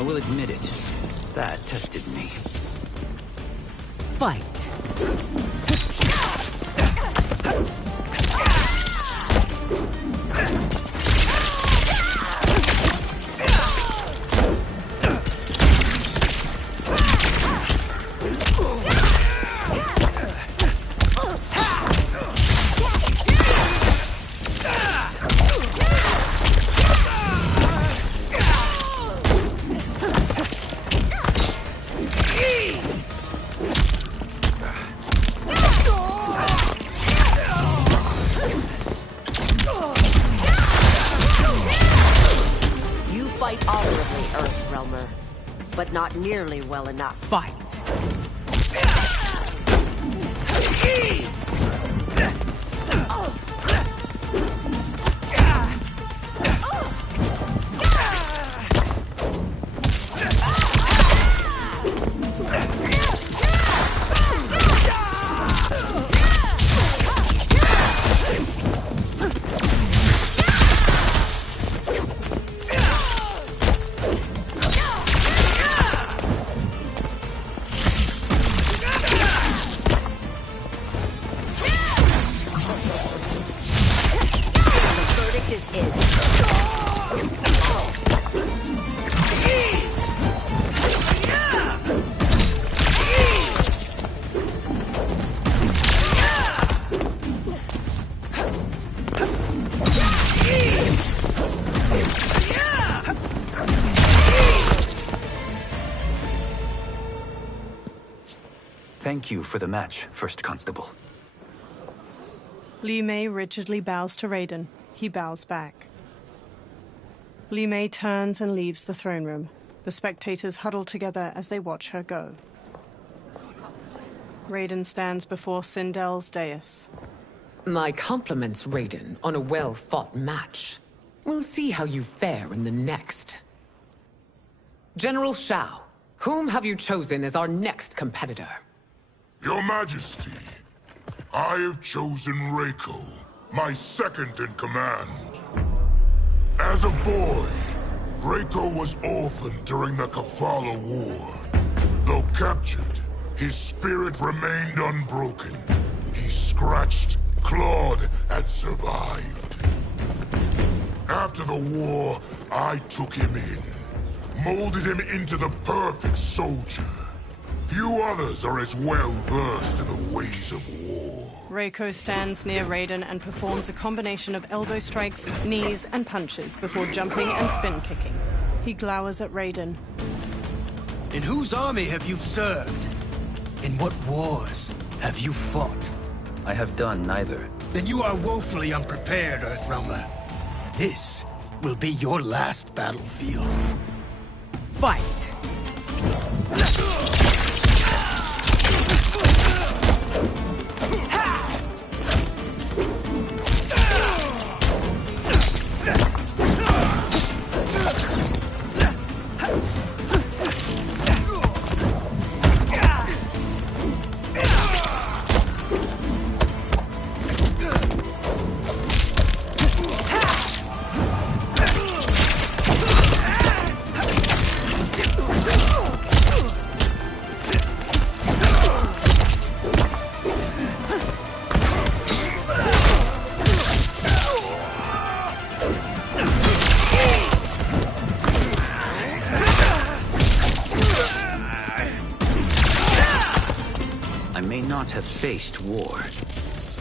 I will admit it. That tested me. Fight! But not nearly well enough. Fight! Thank you for the match, First Constable. Li Mei rigidly bows to Raiden. He bows back. Li Mei turns and leaves the throne room. The spectators huddle together as they watch her go. Raiden stands before Sindel's dais. My compliments, Raiden, on a well-fought match. We'll see how you fare in the next. General Shao, whom have you chosen as our next competitor? Your Majesty, I have chosen Reiko, my second in command. As a boy, Reiko was orphaned during the Kafala War. Though captured, his spirit remained unbroken. He scratched, clawed, and survived. After the war, I took him in, molded him into the perfect soldier. Few others are as well versed in the ways of war. Reiko stands near Raiden and performs a combination of elbow strikes, knees, and punches before jumping and spin kicking. He glowers at Raiden. In whose army have you served? In what wars have you fought? I have done neither. Then you are woefully unprepared, Earthrealmer. This will be your last battlefield. Fight! I may not have faced war,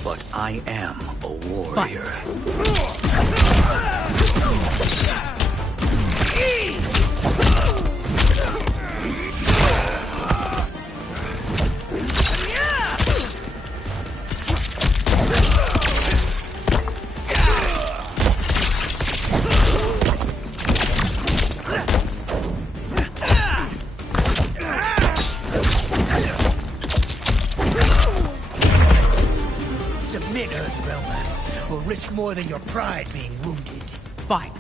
but I am a warrior. Submit, Earthrealmer, or risk more than your pride being wounded. Fight!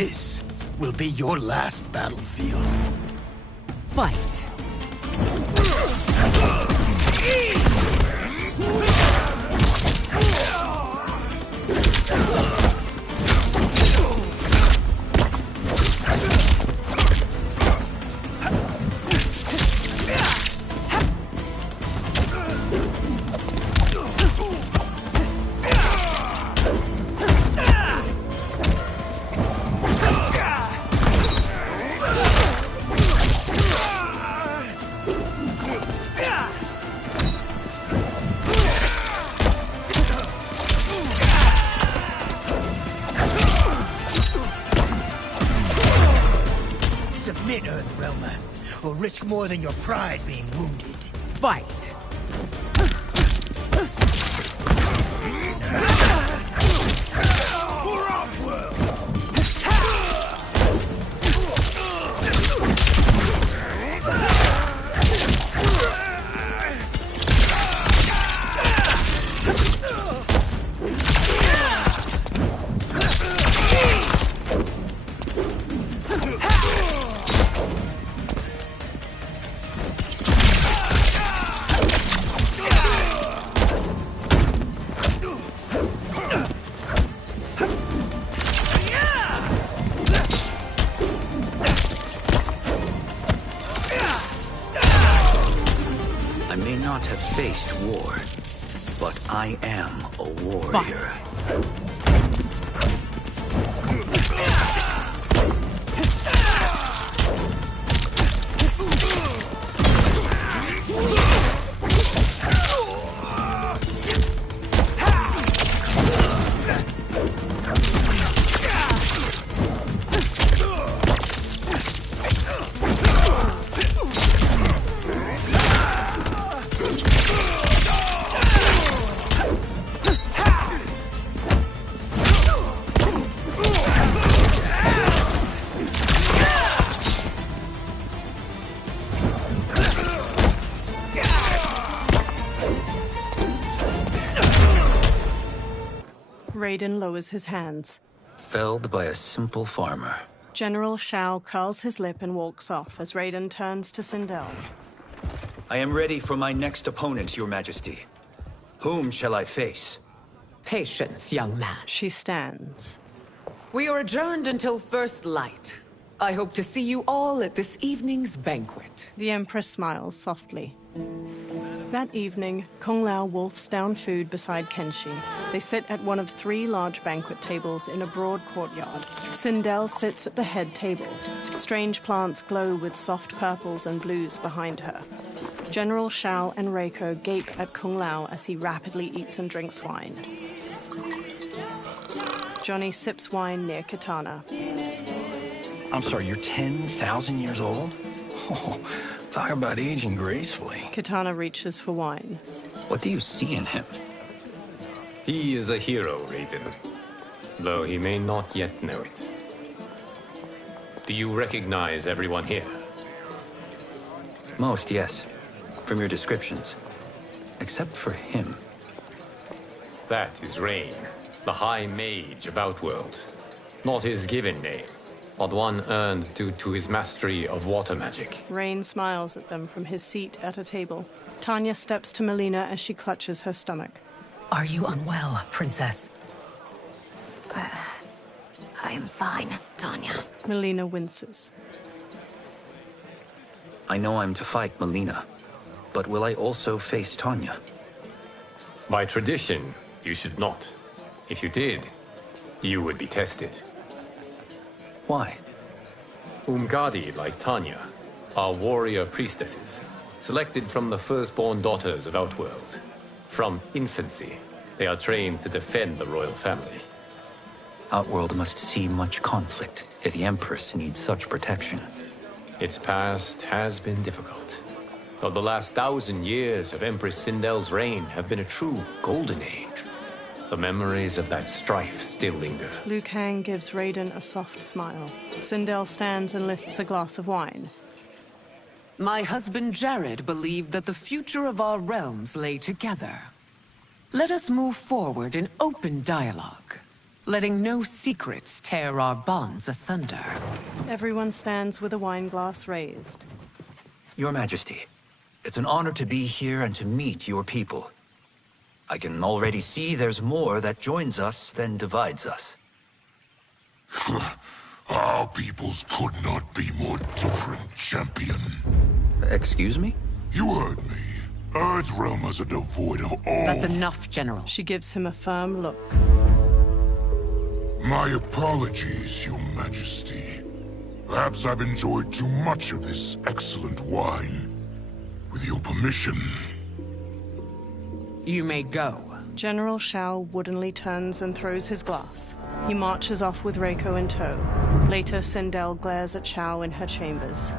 This will be your last battlefield. Fight! Submit, Earthrealmer, or risk more than your pride being wounded. Fight! For Outworld! I may not have faced war, but I am a warrior. Raiden lowers his hands. Felled by a simple farmer. General Shao curls his lip and walks off as Raiden turns to Sindel. I am ready for my next opponent, Your Majesty. Whom shall I face? Patience, young man. She stands. We are adjourned until first light. I hope to see you all at this evening's banquet. The Empress smiles softly. That evening, Kung Lao wolfs down food beside Kenshi. They sit at one of 3 large banquet tables in a broad courtyard. Sindel sits at the head table. Strange plants glow with soft purples and blues behind her. General Shao and Reiko gape at Kung Lao as he rapidly eats and drinks wine. Johnny sips wine near Katana. I'm sorry, you're 10,000 years old? Oh, talk about aging gracefully. Katana reaches for wine. What do you see in him? He is a hero, Raiden, though he may not yet know it. Do you recognize everyone here? Most, yes. From your descriptions. Except for him. That is Rain, the High Mage of Outworld. Not his given name, but one earned due to his mastery of water magic. Rain smiles at them from his seat at a table. Tanya steps to Melina as she clutches her stomach. Are you unwell, Princess? I am fine, Tanya. Melina winces. I know I'm to fight Melina, but will I also face Tanya? By tradition, you should not. If you did, you would be tested. Why? Umgadi, like Tanya, are warrior priestesses, selected from the firstborn daughters of Outworld. From infancy, they are trained to defend the royal family. Outworld must see much conflict if the Empress needs such protection. Its past has been difficult, though the last 1,000 years of Empress Sindel's reign have been a true golden age. The memories of that strife still linger. Liu Kang gives Raiden a soft smile. Sindel stands and lifts a glass of wine. My husband Jared believed that the future of our realms lay together. Let us move forward in open dialogue. letting no secrets tear our bonds asunder. Everyone stands with a wine glass raised. Your Majesty, it's an honor to be here and to meet your people. I can already see there's more that joins us than divides us. Our peoples could not be more different, champion. Excuse me? You heard me. Earthrealmers are devoid of all... That's enough, General. She gives him a firm look. My apologies, Your Majesty. Perhaps I've enjoyed too much of this excellent wine. With your permission... You may go. General Shao woodenly turns and throws his glass. He marches off with Reiko in tow. Later, Sindel glares at Shao in her chambers.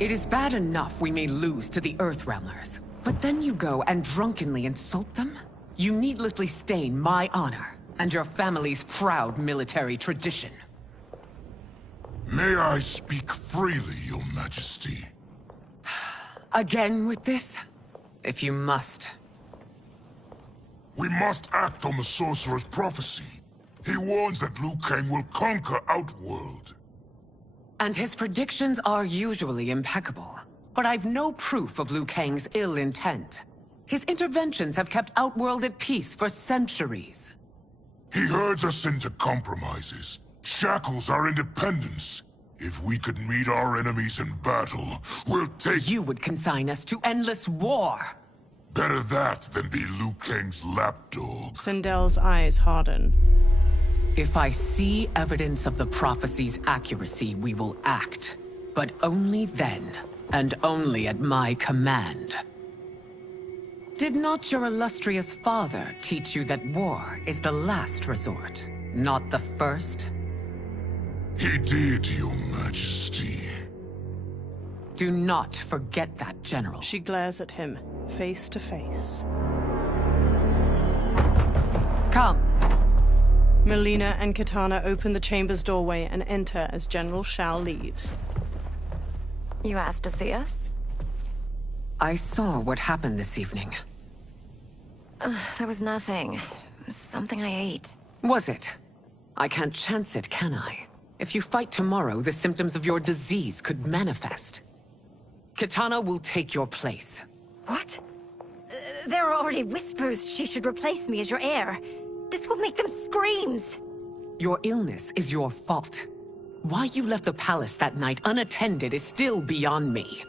It is bad enough we may lose to the Earthrealmers, but then you go and drunkenly insult them? You needlessly stain my honor and your family's proud military tradition. May I speak freely, Your Majesty? Again with this? If you must. We must act on the Sorcerer's prophecy. He warns that Liu Kang will conquer Outworld. And his predictions are usually impeccable. But I've no proof of Liu Kang's ill intent. His interventions have kept Outworld at peace for centuries. He herds us into compromises, shackles our independence. If we could meet our enemies in battle, we'll take... You would consign us to endless war! Better that than be Liu Kang's lapdog. Sindel's eyes harden. If I see evidence of the prophecy's accuracy, we will act. But only then, and only at my command. Did not your illustrious father teach you that war is the last resort, not the first? He did, Your Majesty. Do not forget that, General. She glares at him, face to face. Come. Melina and Kitana open the chamber's doorway and enter as General Shao leaves. You asked to see us? I saw what happened this evening. There was nothing. Something I ate. Was it? I can't chance it, can I? If you fight tomorrow, the symptoms of your disease could manifest. Kitana will take your place. What? There are already whispers she should replace me as your heir. This will make them screams! Your illness is your fault. Why you left the palace that night unattended is still beyond me.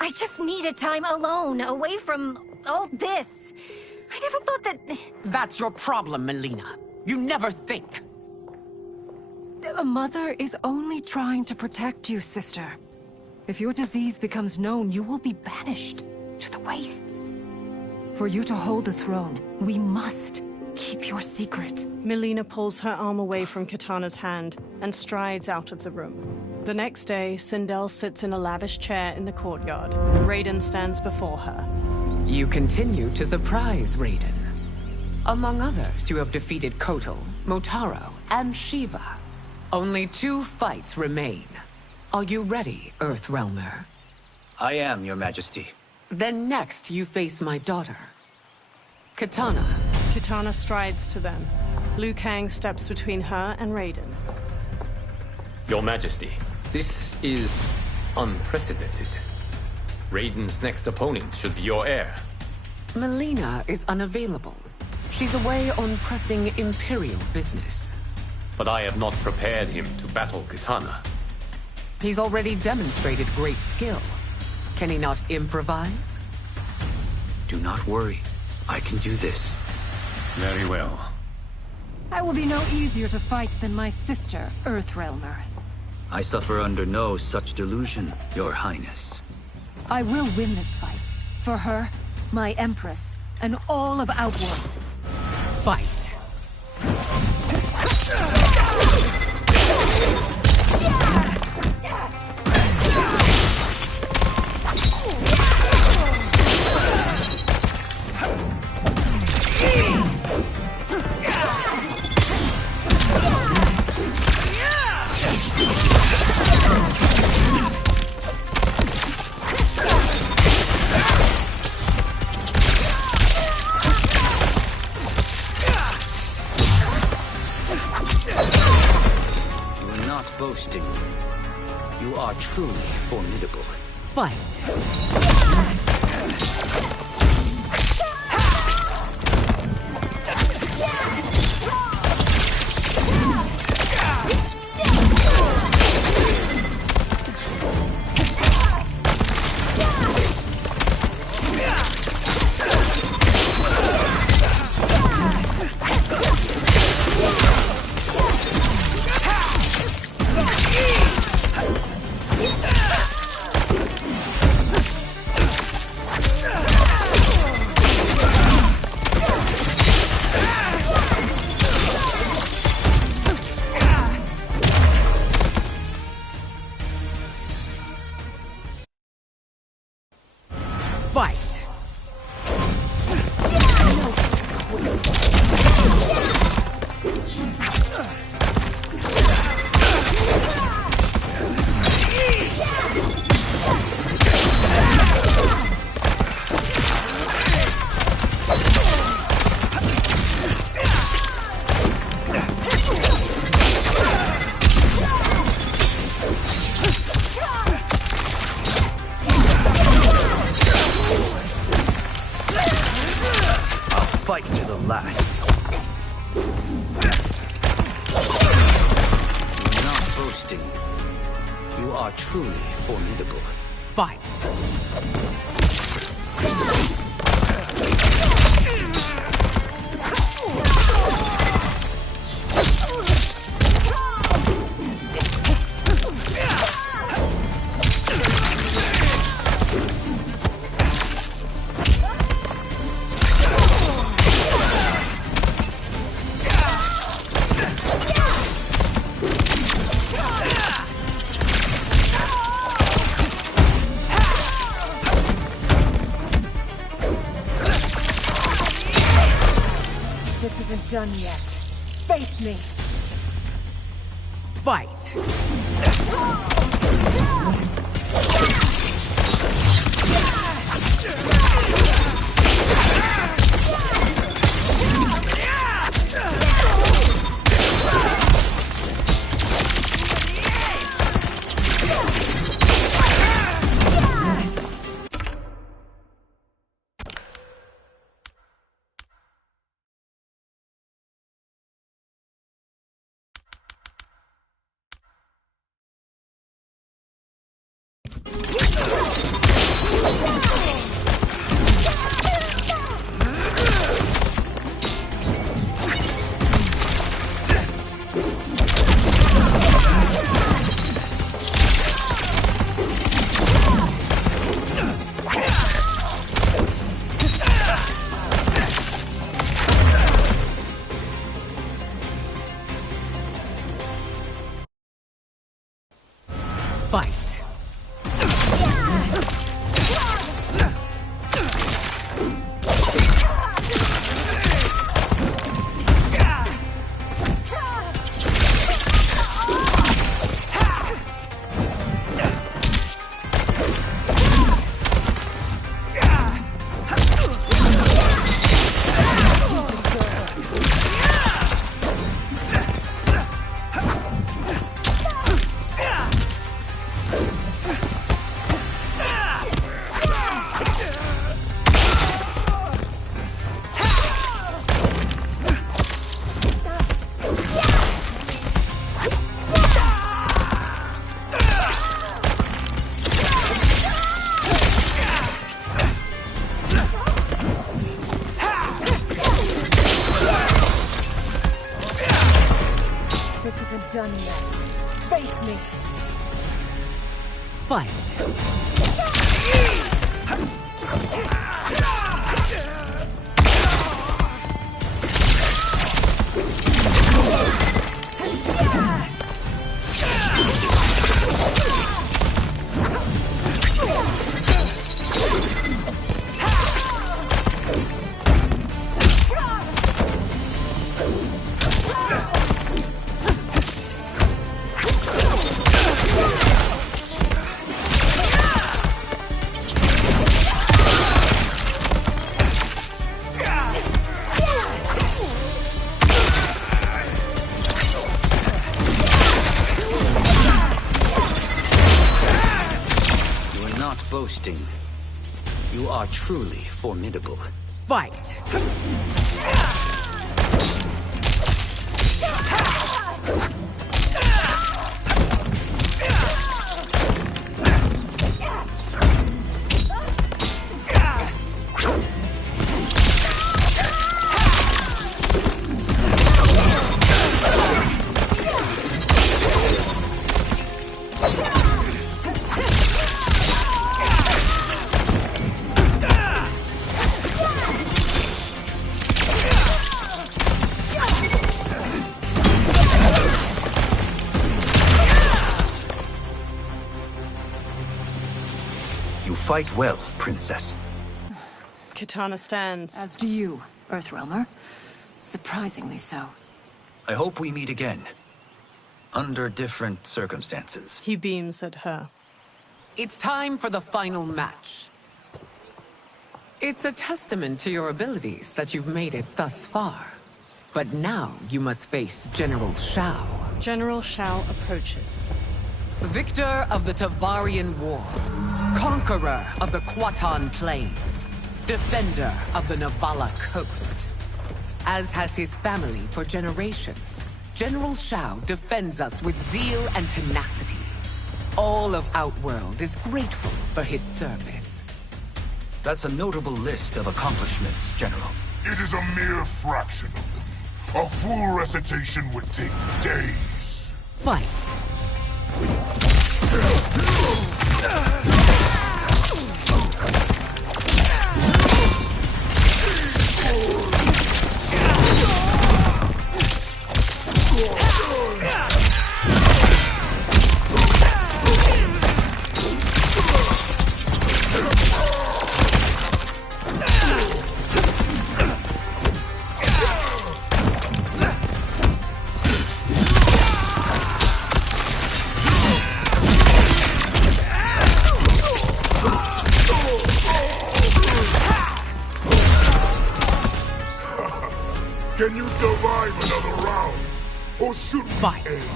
I just needed time alone, away from all this. I never thought that... That's your problem, Melina. You never think. A mother is only trying to protect you, sister. If your disease becomes known, you will be banished to the wastes. For you to hold the throne, we must keep your secret. Melina pulls her arm away from Kitana's hand and strides out of the room. The next day, Sindel sits in a lavish chair in the courtyard. Raiden stands before her. You continue to surprise Raiden. Among others, you have defeated Kotal, Motaro, and Shiva. Only 2 fights remain. Are you ready, Earthrealmer? I am, Your Majesty. Then next, you face my daughter, Kitana. Kitana strides to them. Liu Kang steps between her and Raiden. Your Majesty, this is unprecedented. Raiden's next opponent should be your heir. Melina is unavailable. She's away on pressing Imperial business. But I have not prepared him to battle Kitana. He's already demonstrated great skill. Can he not improvise? Do not worry. I can do this. Very well. I will be no easier to fight than my sister, Earthrealmer. I suffer under no such delusion, Your Highness. I will win this fight. For her, my Empress, and all of Outworld. Fight! not boasting. You are truly formidable. Fight. Fight! Fight to the last. You're not boasting. You are truly formidable. Fight! This isn't done yet. Face me! Fight! Fight! This isn't done yet. Face me! Fight! boasting. You are truly formidable. Fight! Fight well, Princess. Kitana stands. As do you, Earthrealmer. Surprisingly so. I hope we meet again. Under different circumstances. He beams at her. It's time for the final match. It's a testament to your abilities that you've made it thus far. But now you must face General Shao. General Shao approaches. Victor of the Tavarian War. Conqueror of the Quatan Plains. Defender of the Navala Coast. As has his family for generations, General Shao defends us with zeal and tenacity. All of Outworld is grateful for his service. That's a notable list of accomplishments, General. It is a mere fraction of them. A full recitation would take days. Fight! Can you survive another round? Or should we Fight!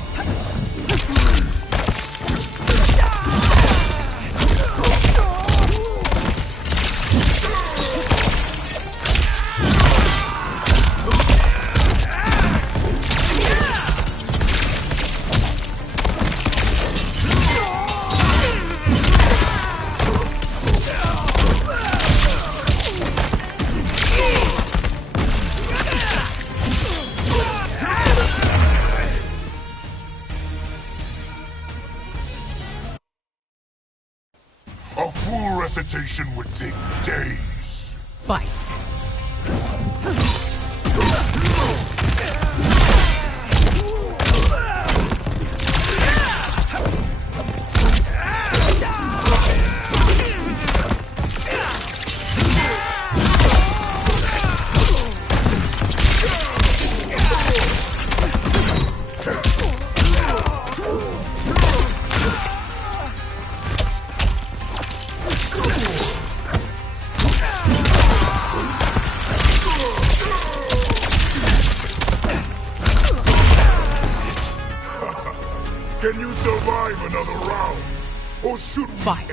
A full recitation would take days. Fight! Can you survive another round? Or should we Fight!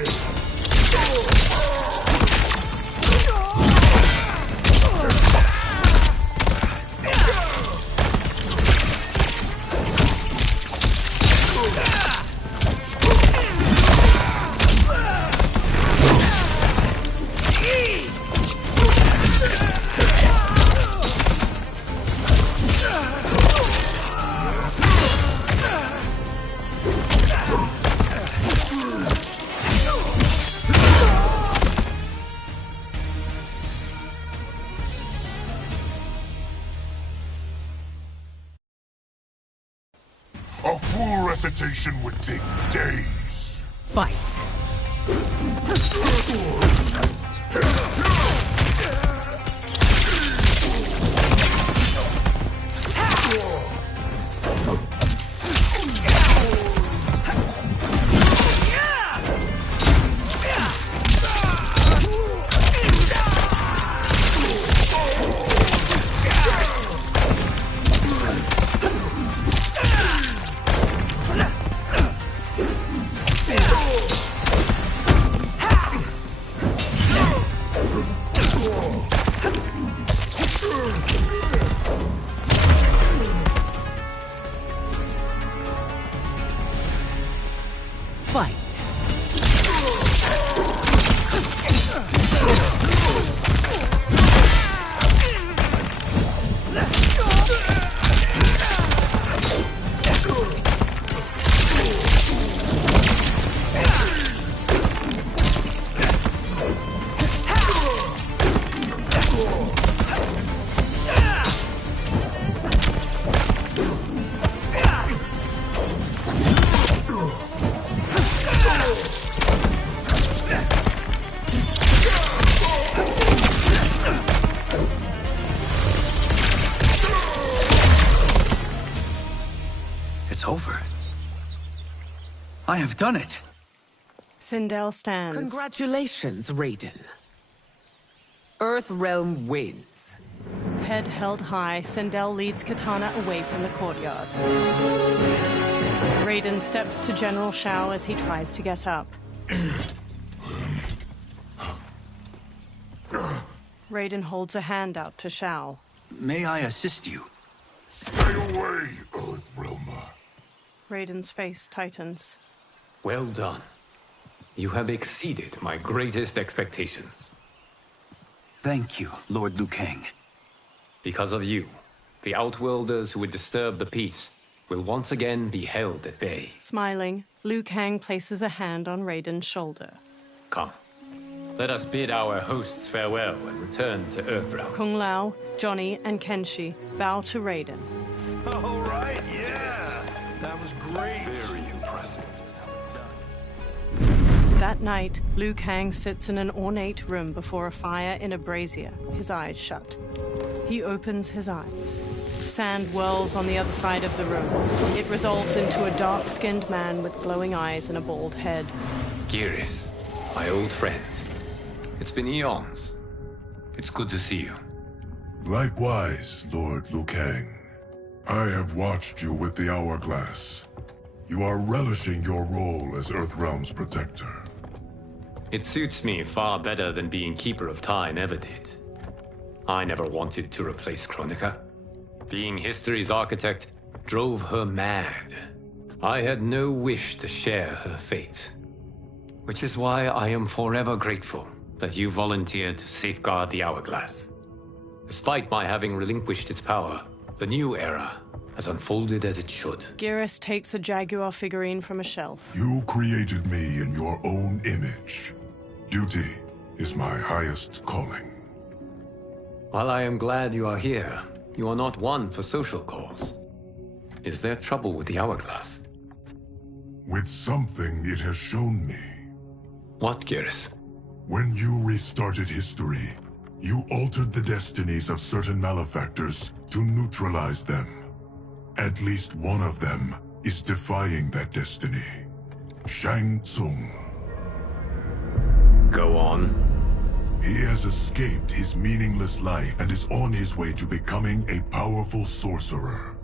A full recitation would take days. Fight! Fight! It's over. I have done it. Sindel stands. Congratulations, Raiden. Earthrealm wins. Head held high, Sindel leads Katana away from the courtyard. Raiden steps to General Shao as he tries to get up. Raiden holds a hand out to Shao. May I assist you? Stay away, Earthrealmer. Raiden's face tightens. Well done. You have exceeded my greatest expectations. Thank you, Lord Liu Kang. Because of you, the Outworlders who would disturb the peace will once again be held at bay. Smiling, Liu Kang places a hand on Raiden's shoulder. Come. Let us bid our hosts farewell and return to Earthrealm. Kung Lao, Johnny, and Kenshi bow to Raiden. All right, yeah. That was great. Very impressive. That night, Liu Kang sits in an ornate room before a fire in a brazier, his eyes shut. He opens his eyes. Sand whirls on the other side of the room. It resolves into a dark-skinned man with glowing eyes and a bald head. Geras, my old friend. It's been eons. It's good to see you. Likewise, Lord Liu Kang. I have watched you with the Hourglass. You are relishing your role as Earthrealm's protector. It suits me far better than being Keeper of Time ever did. I never wanted to replace Chronica. Being history's architect drove her mad. I had no wish to share her fate. Which is why I am forever grateful that you volunteered to safeguard the Hourglass. Despite my having relinquished its power, the new era has unfolded as it should. Geras takes a Jaguar figurine from a shelf. You created me in your own image. Duty is my highest calling. While I am glad you are here, you are not one for social calls. Is there trouble with the Hourglass? With something it has shown me. What, Geras? When you restarted history, you altered the destinies of certain malefactors to neutralize them. At least one of them is defying that destiny. Shang Tsung. Go on. He has escaped his meaningless life and is on his way to becoming a powerful sorcerer.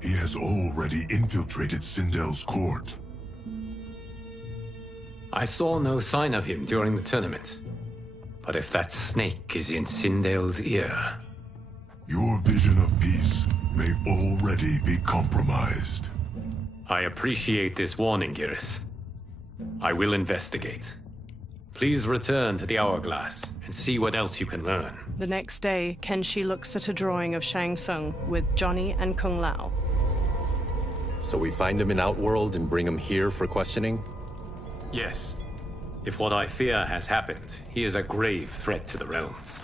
He has already infiltrated Sindel's court. I saw no sign of him during the tournament. But if that snake is in Sindel's ear... Your vision of peace may already be compromised. I appreciate this warning, Geras. I will investigate. Please return to the Hourglass and see what else you can learn. The next day, Kenshi looks at a drawing of Shang Tsung with Johnny and Kung Lao. So we find him in Outworld and bring him here for questioning? Yes. If what I fear has happened, he is a grave threat to the realms.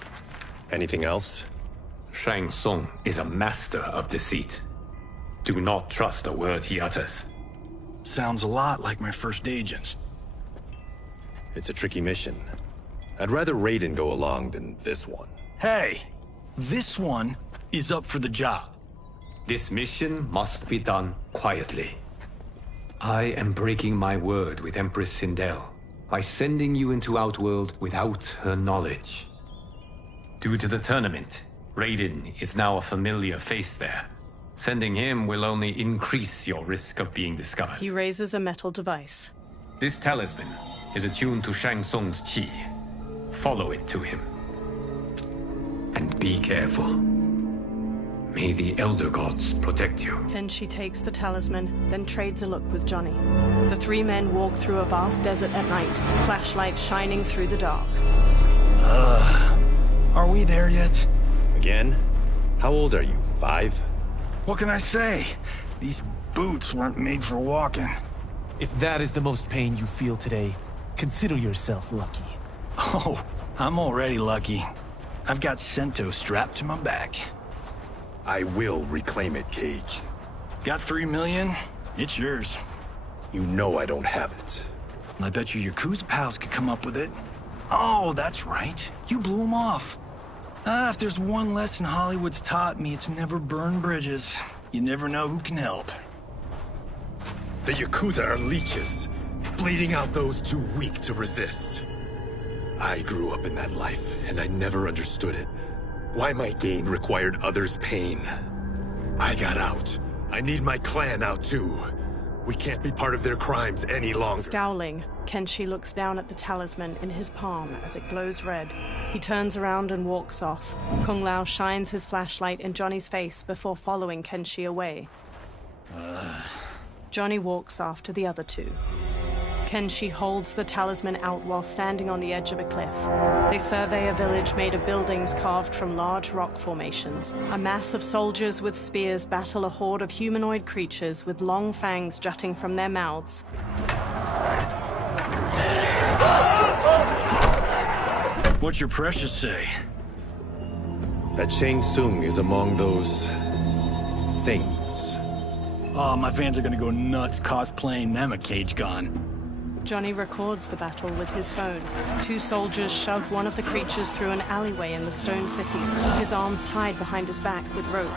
Anything else? Shang Tsung is a master of deceit. Do not trust a word he utters. Sounds a lot like my first agents. It's a tricky mission. I'd rather Raiden go along than this one. Hey, this one is up for the job. This mission must be done quietly. I am breaking my word with Empress Sindel by sending you into Outworld without her knowledge. Due to the tournament, Raiden is now a familiar face there. Sending him will only increase your risk of being discovered. He raises a metal device. This talisman is attuned to Shang Tsung's chi. Follow it to him. And be careful. May the Elder Gods protect you. Kenshi takes the talisman, then trades a look with Johnny. The three men walk through a vast desert at night, flashlights shining through the dark. Are we there yet? Again? How old are you? 5? What can I say? These boots weren't made for walking. If that is the most pain you feel today, consider yourself lucky. Oh, I'm already lucky. I've got Sento strapped to my back. I will reclaim it, Cage. Got 3 million? It's yours. You know I don't have it. I bet you Yakuza pals could come up with it. Oh, that's right. You blew them off. If there's one lesson Hollywood's taught me, it's never burn bridges. You never know who can help. The Yakuza are leeches, bleeding out those too weak to resist. I grew up in that life, and I never understood it. Why my gain required others' pain. I got out. I need my clan out too. We can't be part of their crimes any longer. Scowling, Kenshi looks down at the talisman in his palm as it glows red. He turns around and walks off. Kung Lao shines his flashlight in Johnny's face before following Kenshi away. Johnny walks after the other two. Kenshi holds the talisman out while standing on the edge of a cliff. They survey a village made of buildings carved from large rock formations. A mass of soldiers with spears battle a horde of humanoid creatures with long fangs jutting from their mouths. What's your precious say? That Shang Tsung is among those... things. Oh, my fans are gonna go nuts cosplaying them a Cage gone. Johnny records the battle with his phone. Two soldiers shove one of the creatures through an alleyway in the stone city, his arms tied behind his back with rope.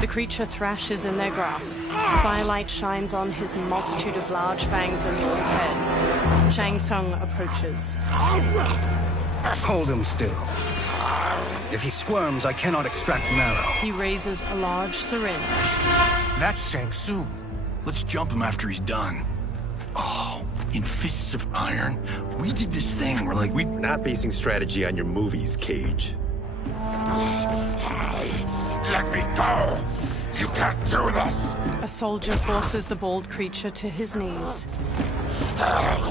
The creature thrashes in their grasp. Firelight shines on his multitude of large fangs and bald head. Shang Tsung approaches. Hold him still. If he squirms, I cannot extract marrow. He raises a large syringe. That's Shang Tsung. Let's jump him after he's done. Oh, in Fists of Iron, we did this thing where, we're not basing strategy on your movies, Cage. Let me go! You can't do this! A soldier forces the bald creature to his knees.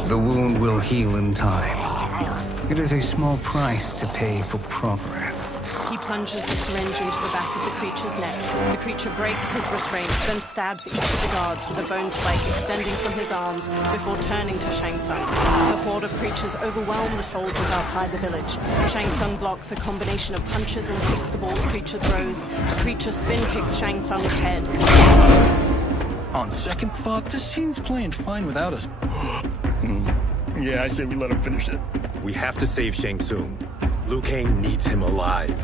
The wound will heal in time. It is a small price to pay for progress. He plunges the syringe into the back of the creature's neck. The creature breaks his restraints, then stabs each of the guards with a bone spike extending from his arms before turning to Shang Tsung. The horde of creatures overwhelm the soldiers outside the village. Shang Tsung blocks a combination of punches and kicks the bald creature throws. The creature spin kicks Shang Tsung's head. On second thought, this scene's playing fine without us. Yeah, I say we let him finish it. We have to save Shang Tsung. Liu Kang needs him alive.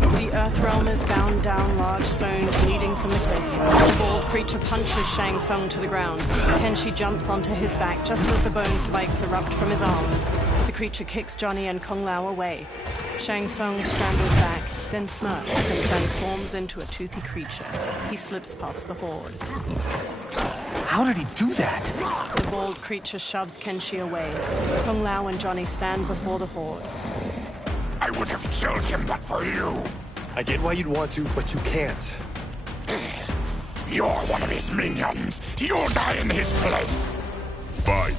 The Earthrealm is bound down large stones leading from the cliff. The bald creature punches Shang Tsung to the ground. Kenshi jumps onto his back just as the bone spikes erupt from his arms. The creature kicks Johnny and Kung Lao away. Shang Tsung scrambles back, then smirks and transforms into a toothy creature. He slips past the horde. How did he do that? The bald creature shoves Kenshi away. Kung Lao and Johnny stand before the horde. I would have killed him but for you. I get why you'd want to, but you can't. You're one of his minions. You'll die in his place. Fight.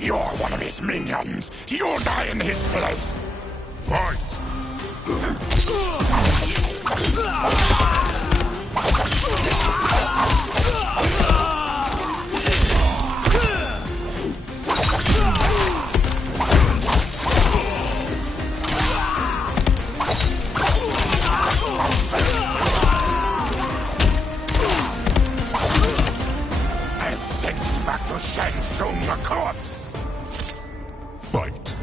You're one of his minions. You'll die in his place. Fight! And sent back to Shang Tsung a corpse. Fight.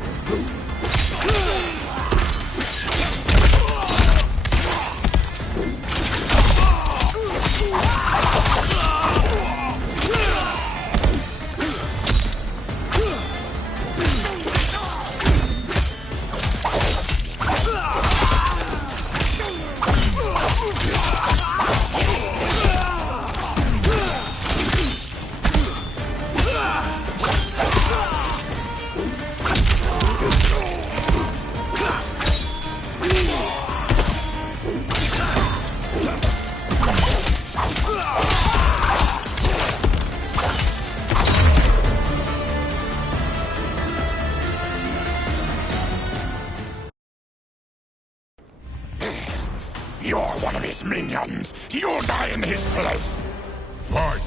You're one of his minions. You'll die in his place. Fight!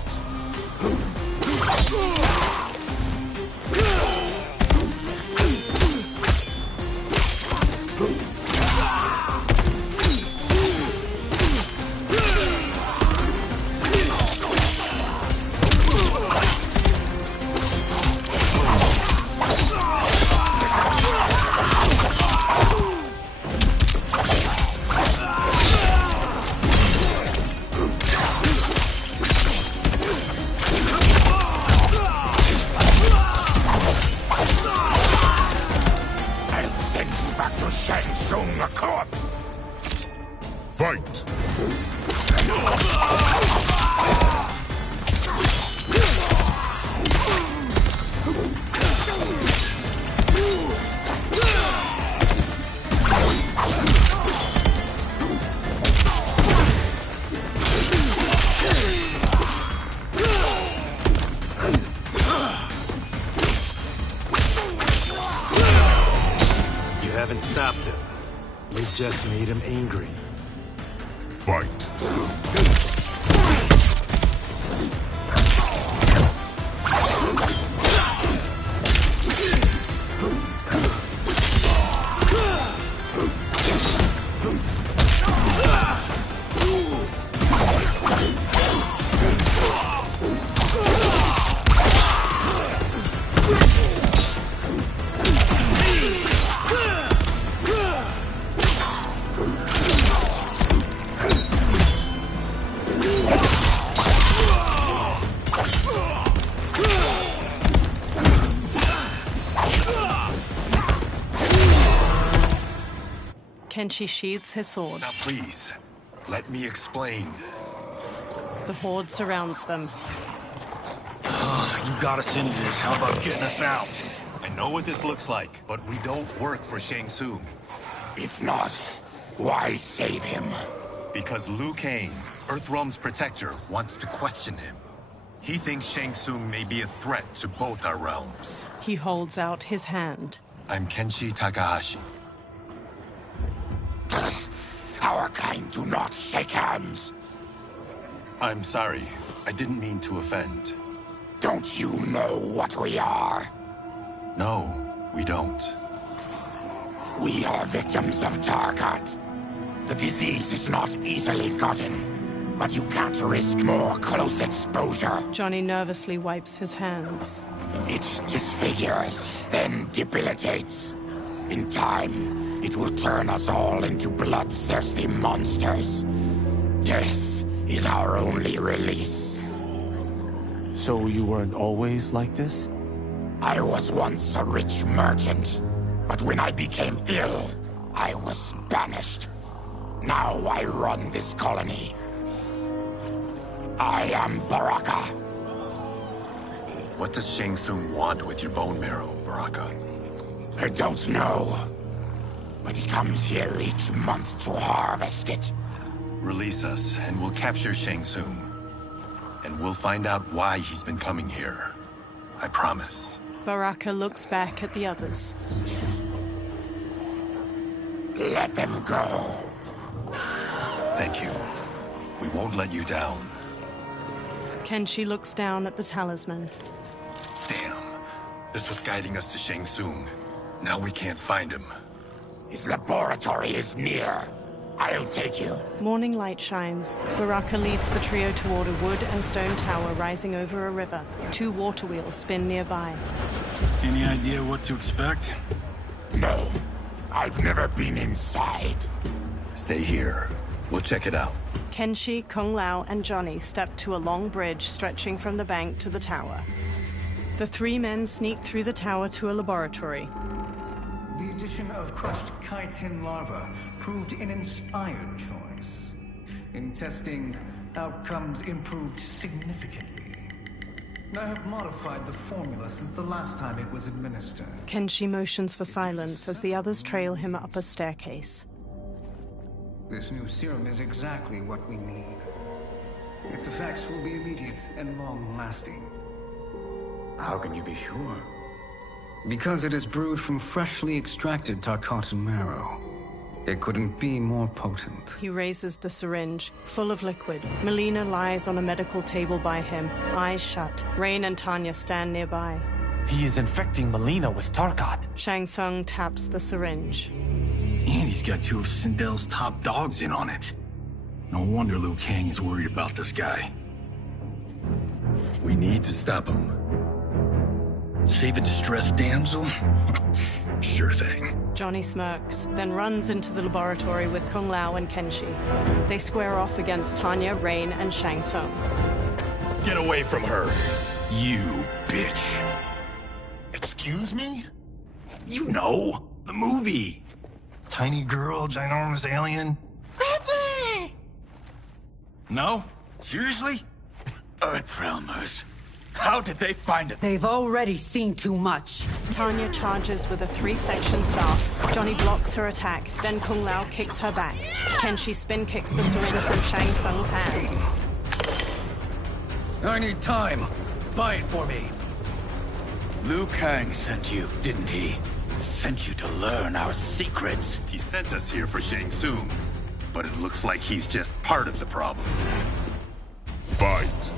Back to Shang Tsung a corpse! Fight! You haven't stopped him. We've just made him angry. Fight! Kenshi sheathes his sword. Now please, let me explain. The horde surrounds them. You got us into this. How about getting us out? I know what this looks like, but we don't work for Shang Tsung. If not, why save him? Because Liu Kang, Earthrealm's protector, wants to question him. He thinks Shang Tsung may be a threat to both our realms. He holds out his hand. I'm Kenshi Takahashi. Our kind do not shake hands. I'm sorry. I didn't mean to offend. Don't you know what we are? No, we don't. We are victims of Tarkat. The disease is not easily gotten, but you can't risk more close exposure. Johnny nervously wipes his hands. It disfigures, then debilitates. In time, it will turn us all into bloodthirsty monsters. Death is our only release. So you weren't always like this? I was once a rich merchant, but when I became ill, I was banished. Now I run this colony. I am Baraka. What does Shang Tsung want with your bone marrow, Baraka? I don't know. But he comes here each month to harvest it. Release us, and we'll capture Shang Tsung. And we'll find out why he's been coming here. I promise. Baraka looks back at the others. Let them go. Thank you. We won't let you down. Kenshi looks down at the talisman. Damn. This was guiding us to Shang Tsung. Now we can't find him. His laboratory is near. I'll take you. Morning light shines. Baraka leads the trio toward a wood and stone tower rising over a river. 2 water wheels spin nearby. Any idea what to expect? No. I've never been inside. Stay here. We'll check it out. Kenshi, Kung Lao, and Johnny step to a long bridge stretching from the bank to the tower. The 3 men sneak through the tower to a laboratory. The addition of crushed chitin larva proved an inspired choice. In testing, outcomes improved significantly. I have modified the formula since the last time it was administered. Kenshi motions for silence as the others trail him up a staircase. This new serum is exactly what we need. Its effects will be immediate and long-lasting. How can you be sure? Because it is brewed from freshly extracted Tarkatan marrow. It couldn't be more potent. He raises the syringe, full of liquid. Melina lies on a medical table by him, eyes shut. Rain and Tanya stand nearby. He is infecting Melina with Tarkat. Shang Tsung taps the syringe. And he's got 2 of Sindel's top dogs in on it. No wonder Liu Kang is worried about this guy. We need to stop him. Save a distressed damsel? Sure thing. Johnny smirks, then runs into the laboratory with Kung Lao and Kenshi. They square off against Tanya, Rain, and Shang Tsung. Get away from her! You bitch. Excuse me? You know, the movie. Tiny girl, ginormous alien. No? Seriously? Earthrealmers. How did they find it? They've already seen too much. Tanya charges with a 3-section staff. Johnny blocks her attack, then Kung Lao kicks her back. Kenshi spin kicks the syringe from Shang Tsung's hand. I need time. Buy it for me. Liu Kang sent you, didn't he? Sent you to learn our secrets. He sent us here for Shang Tsung, but it looks like he's just part of the problem. Fight.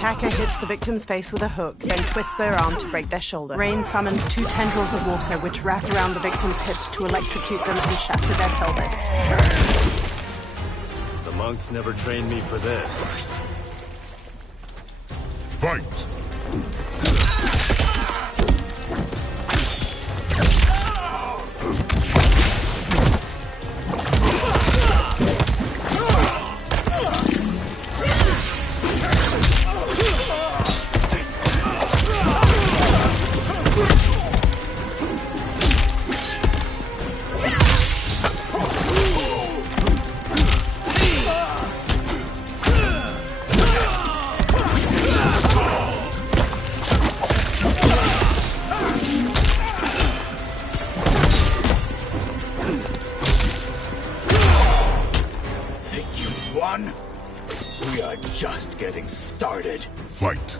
Attacker hits the victim's face with a hook, then twists their arm to break their shoulder. Rain summons 2 tendrils of water which wrap around the victim's hips to electrocute them and shatter their pelvis. The monks never trained me for this. Fight! We are just getting started. Fight.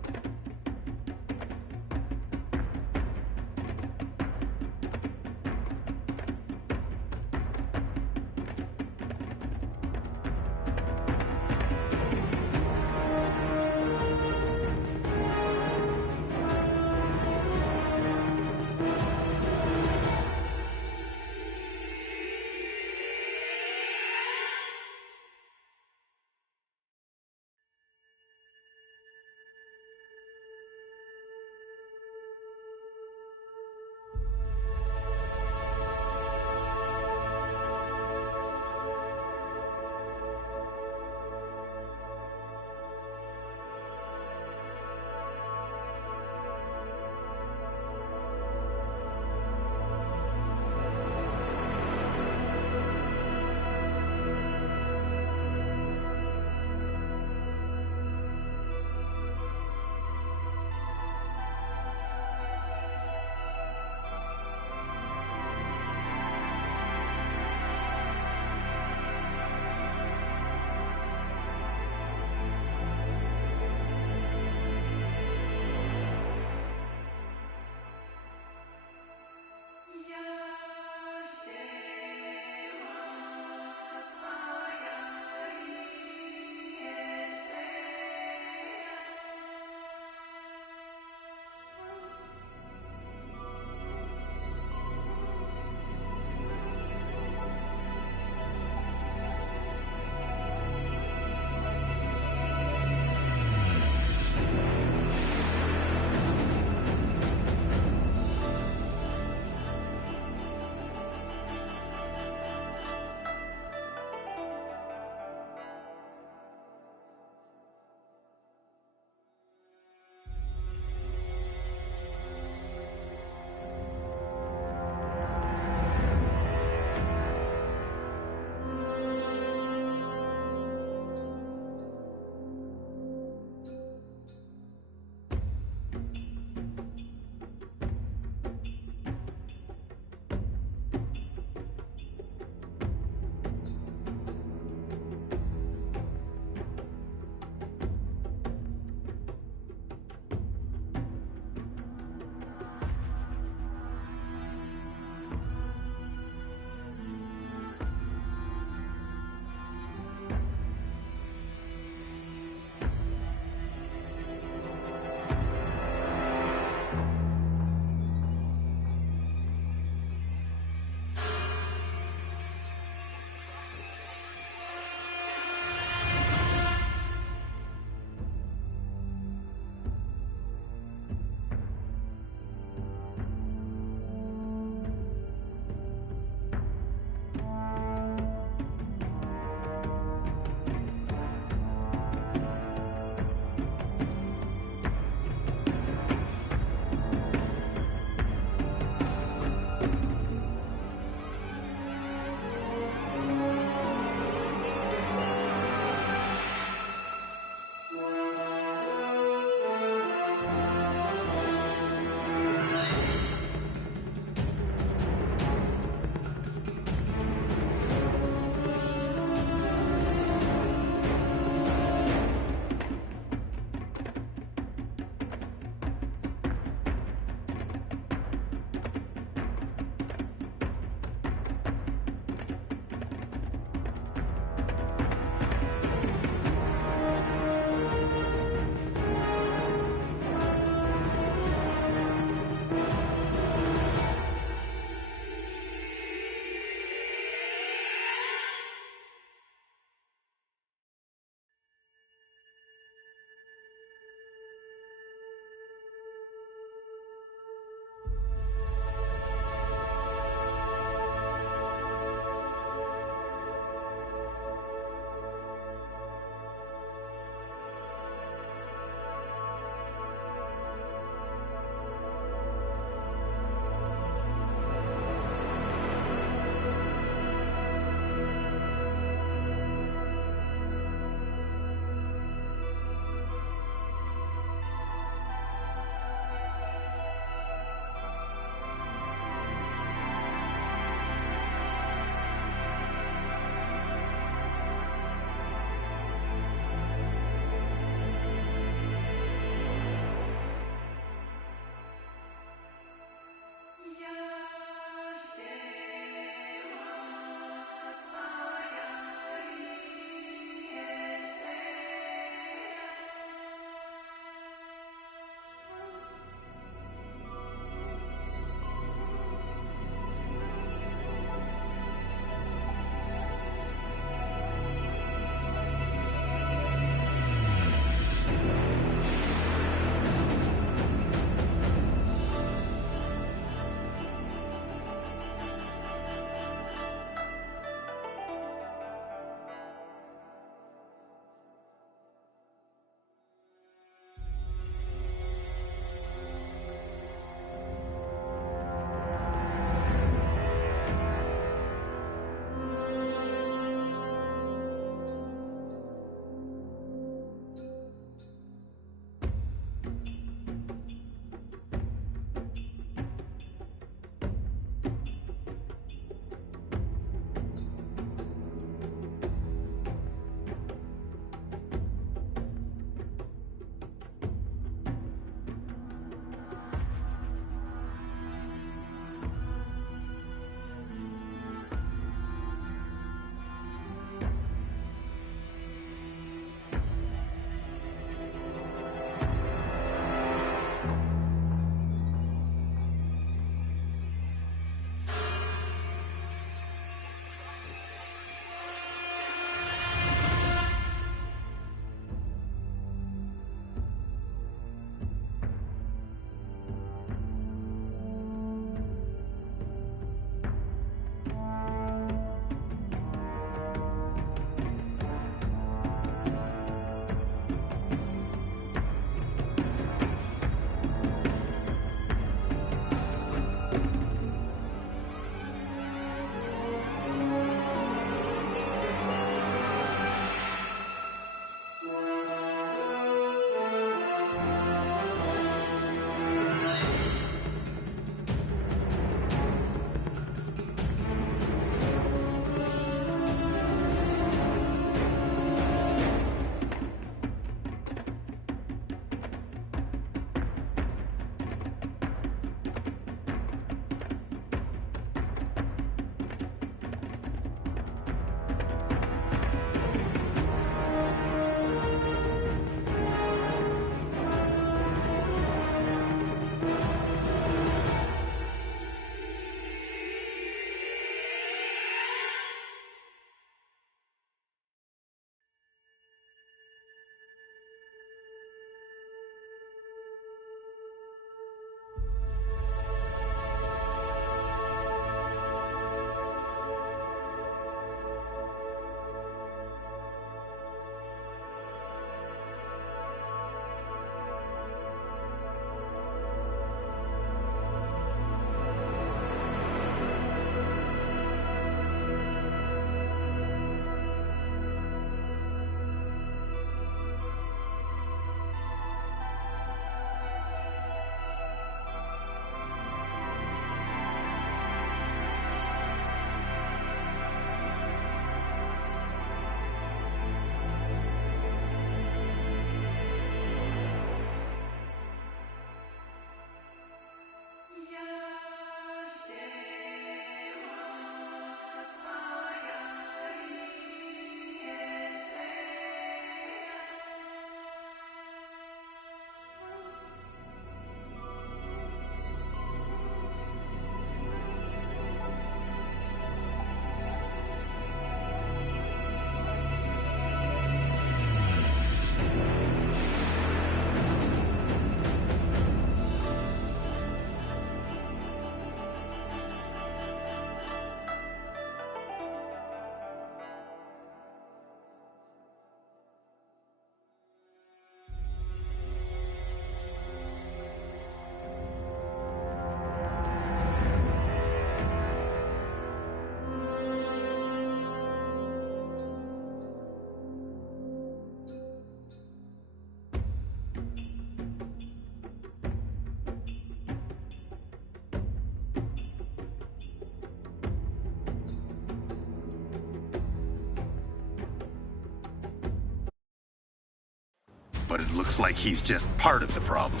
But it looks like he's just part of the problem.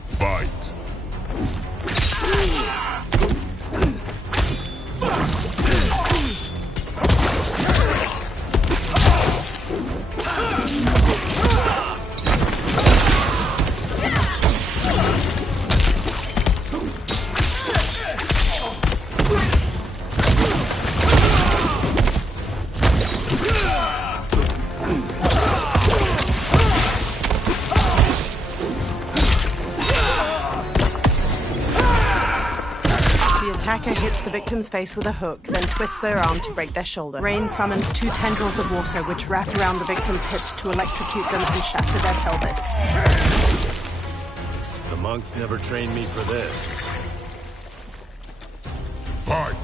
Fight. Attacker hits the victim's face with a hook, then twists their arm to break their shoulder. Rain summons 2 tendrils of water which wrap around the victim's hips to electrocute them and shatter their pelvis. The monks never trained me for this. Fight!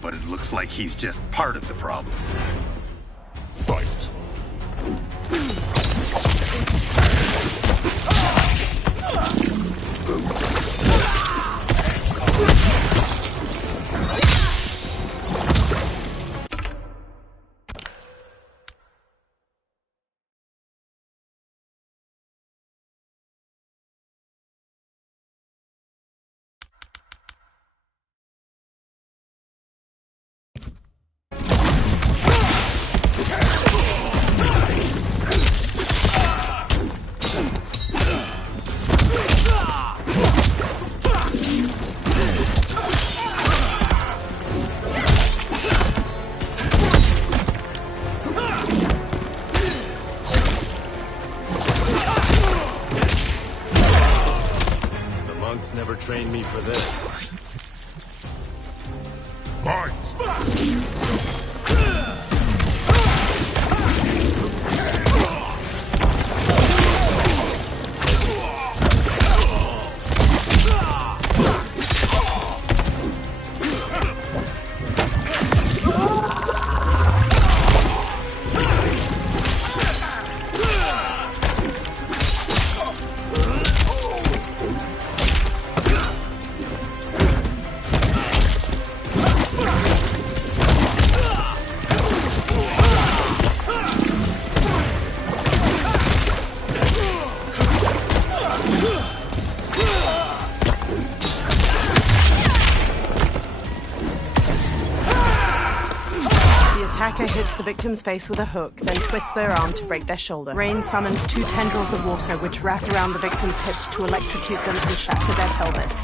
But it looks like he's just part of the problem. Fight. Never trained me for this. Fight! Attacker hits the victim's face with a hook, then twists their arm to break their shoulder. Rain summons 2 tendrils of water which wrap around the victim's hips to electrocute them and shatter their pelvis.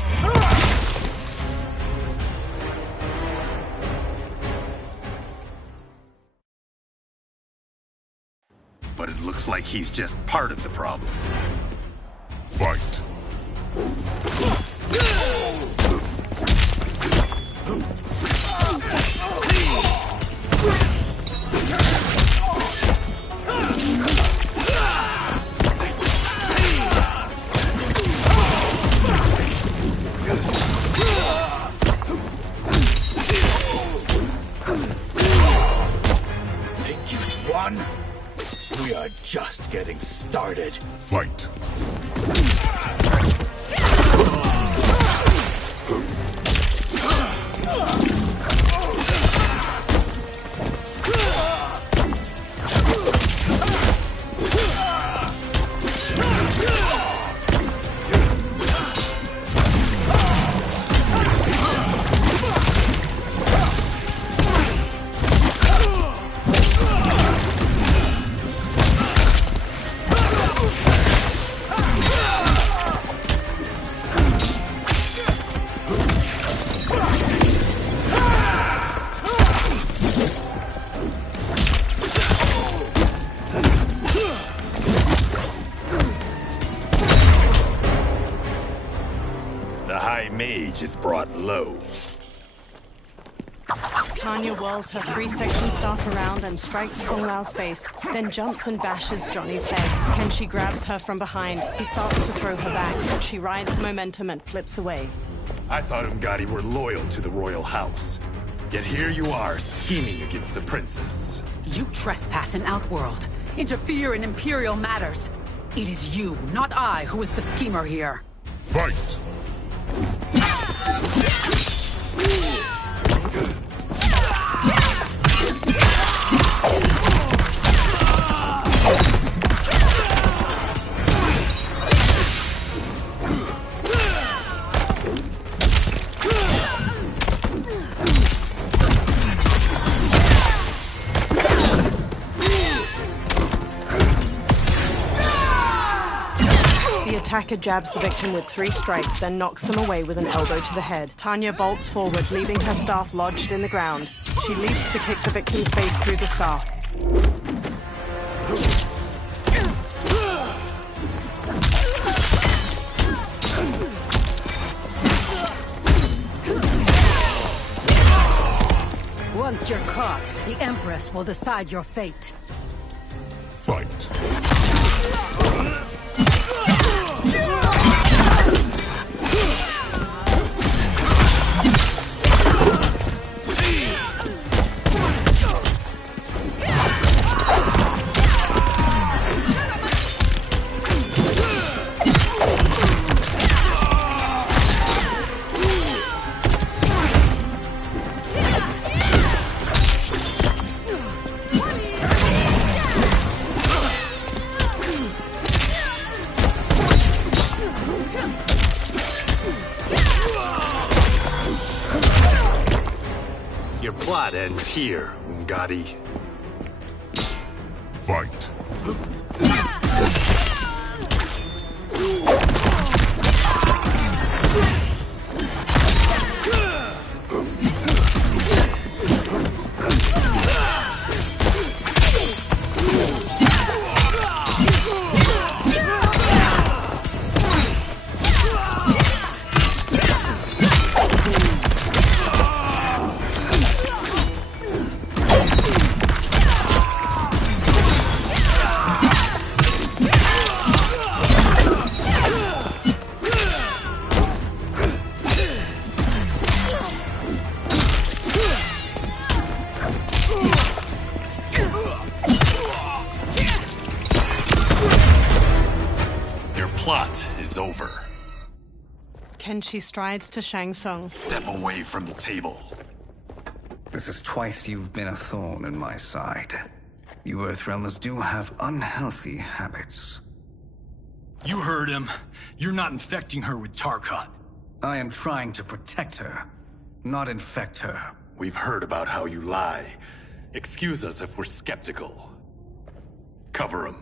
But it looks like he's just part of the problem. Fight. Think you've won? We are just getting started. Fight. stage is brought low. Tanya whirls her three-section staff around and strikes Kung Lao's face, then jumps and bashes Johnny's head. Kenshi grabs her from behind. He starts to throw her back, but she rides the momentum and flips away. I thought Umgadi were loyal to the royal house. Yet here you are, scheming against the princess. You trespass in Outworld, interfere in Imperial matters. It is you, not I, who is the schemer here. Fight! The attacker jabs the victim with 3 strikes, then knocks them away with an elbow to the head. Tanya bolts forward, leaving her staff lodged in the ground. She leaps to kick the victim's face through the staff. Once you're caught, the Empress will decide your fate. Fight! Your plot ends here, Umgadi. Fight! Plot is over. Kenshi strides to Shang Tsung. Step away from the table. This is twice you've been a thorn in my side. You Earthrealmers do have unhealthy habits. You heard him. You're not infecting her with Tarkat. I am trying to protect her, not infect her. We've heard about how you lie. Excuse us if we're skeptical. Cover him.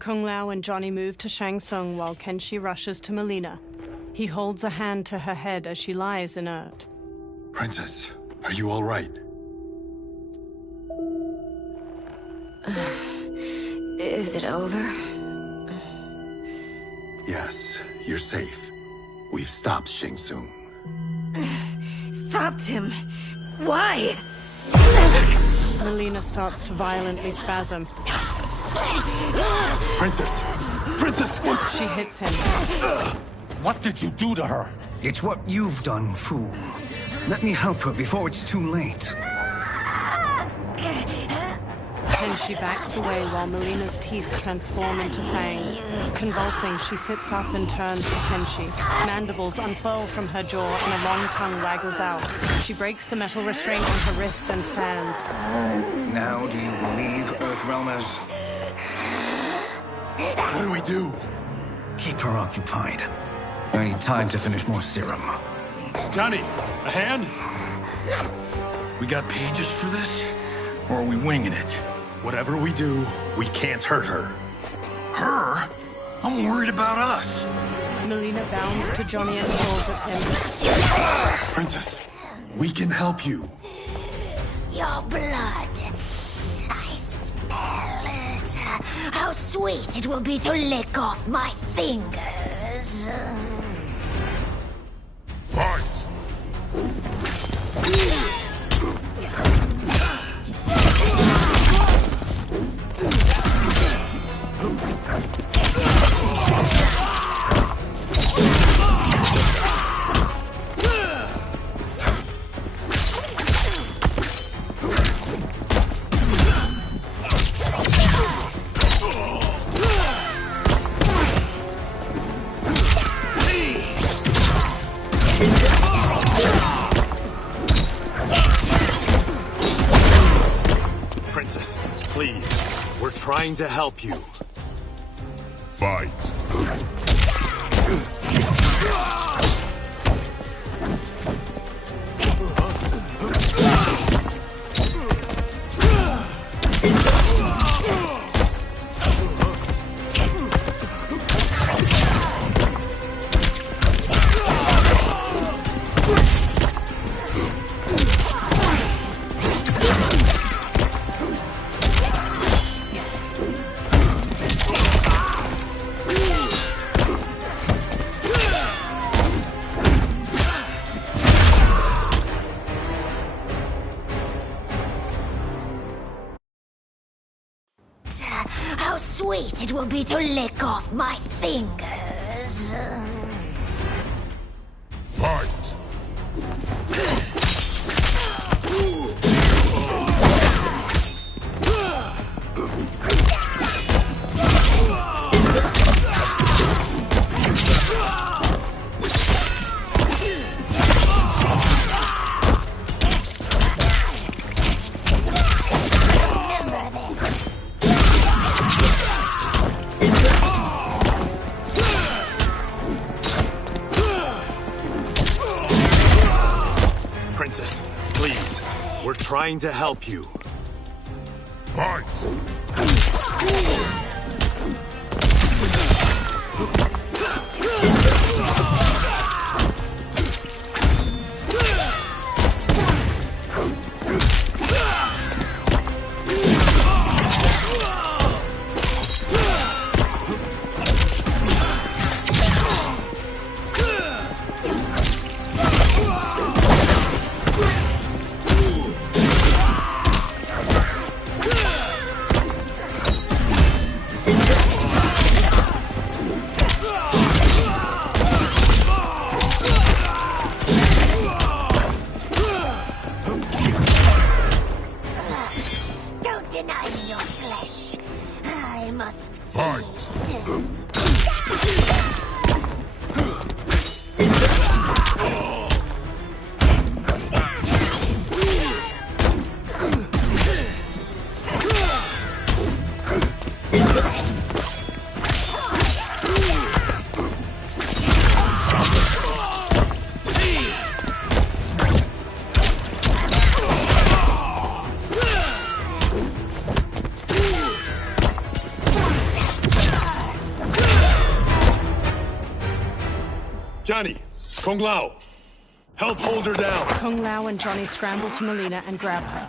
Kung Lao and Johnny move to Shang Tsung while Kenshi rushes to Melina. He holds a hand to her head as she lies inert. Princess, are you all right? Is it over? Yes, you're safe. We've stopped Shang Tsung. Stopped him? Why? Melina starts to violently spasm. Princess! Princess! She hits him. What did you do to her? It's what you've done, fool. Let me help her before it's too late. Kenshi backs away while Melina's teeth transform into fangs. Convulsing, she sits up and turns to Kenshi. Mandibles unfurl from her jaw and a long tongue waggles out. She breaks the metal restraint on her wrist and stands. Now do you believe, Earthrealmers? What do we do? Keep her occupied. I need time to finish more serum. Johnny, a hand? We got pages for this? Or are we winging it? Whatever we do, we can't hurt her. Her? I'm worried about us. Melina bounds to Johnny and pulls at him. Princess, we can help you. Your blood. I smell it. How sweet it will be to lick off my fingers. Fight! Princess, please. We're trying to help you. Fight. How sweet it will be to lick off my fingers. Fight! Princess, please. We're trying to help you. Fight! Don't deny me your flesh. I must Fight! Johnny! Kung Lao! Help hold her down! Kung Lao and Johnny scramble to Melina and grab her.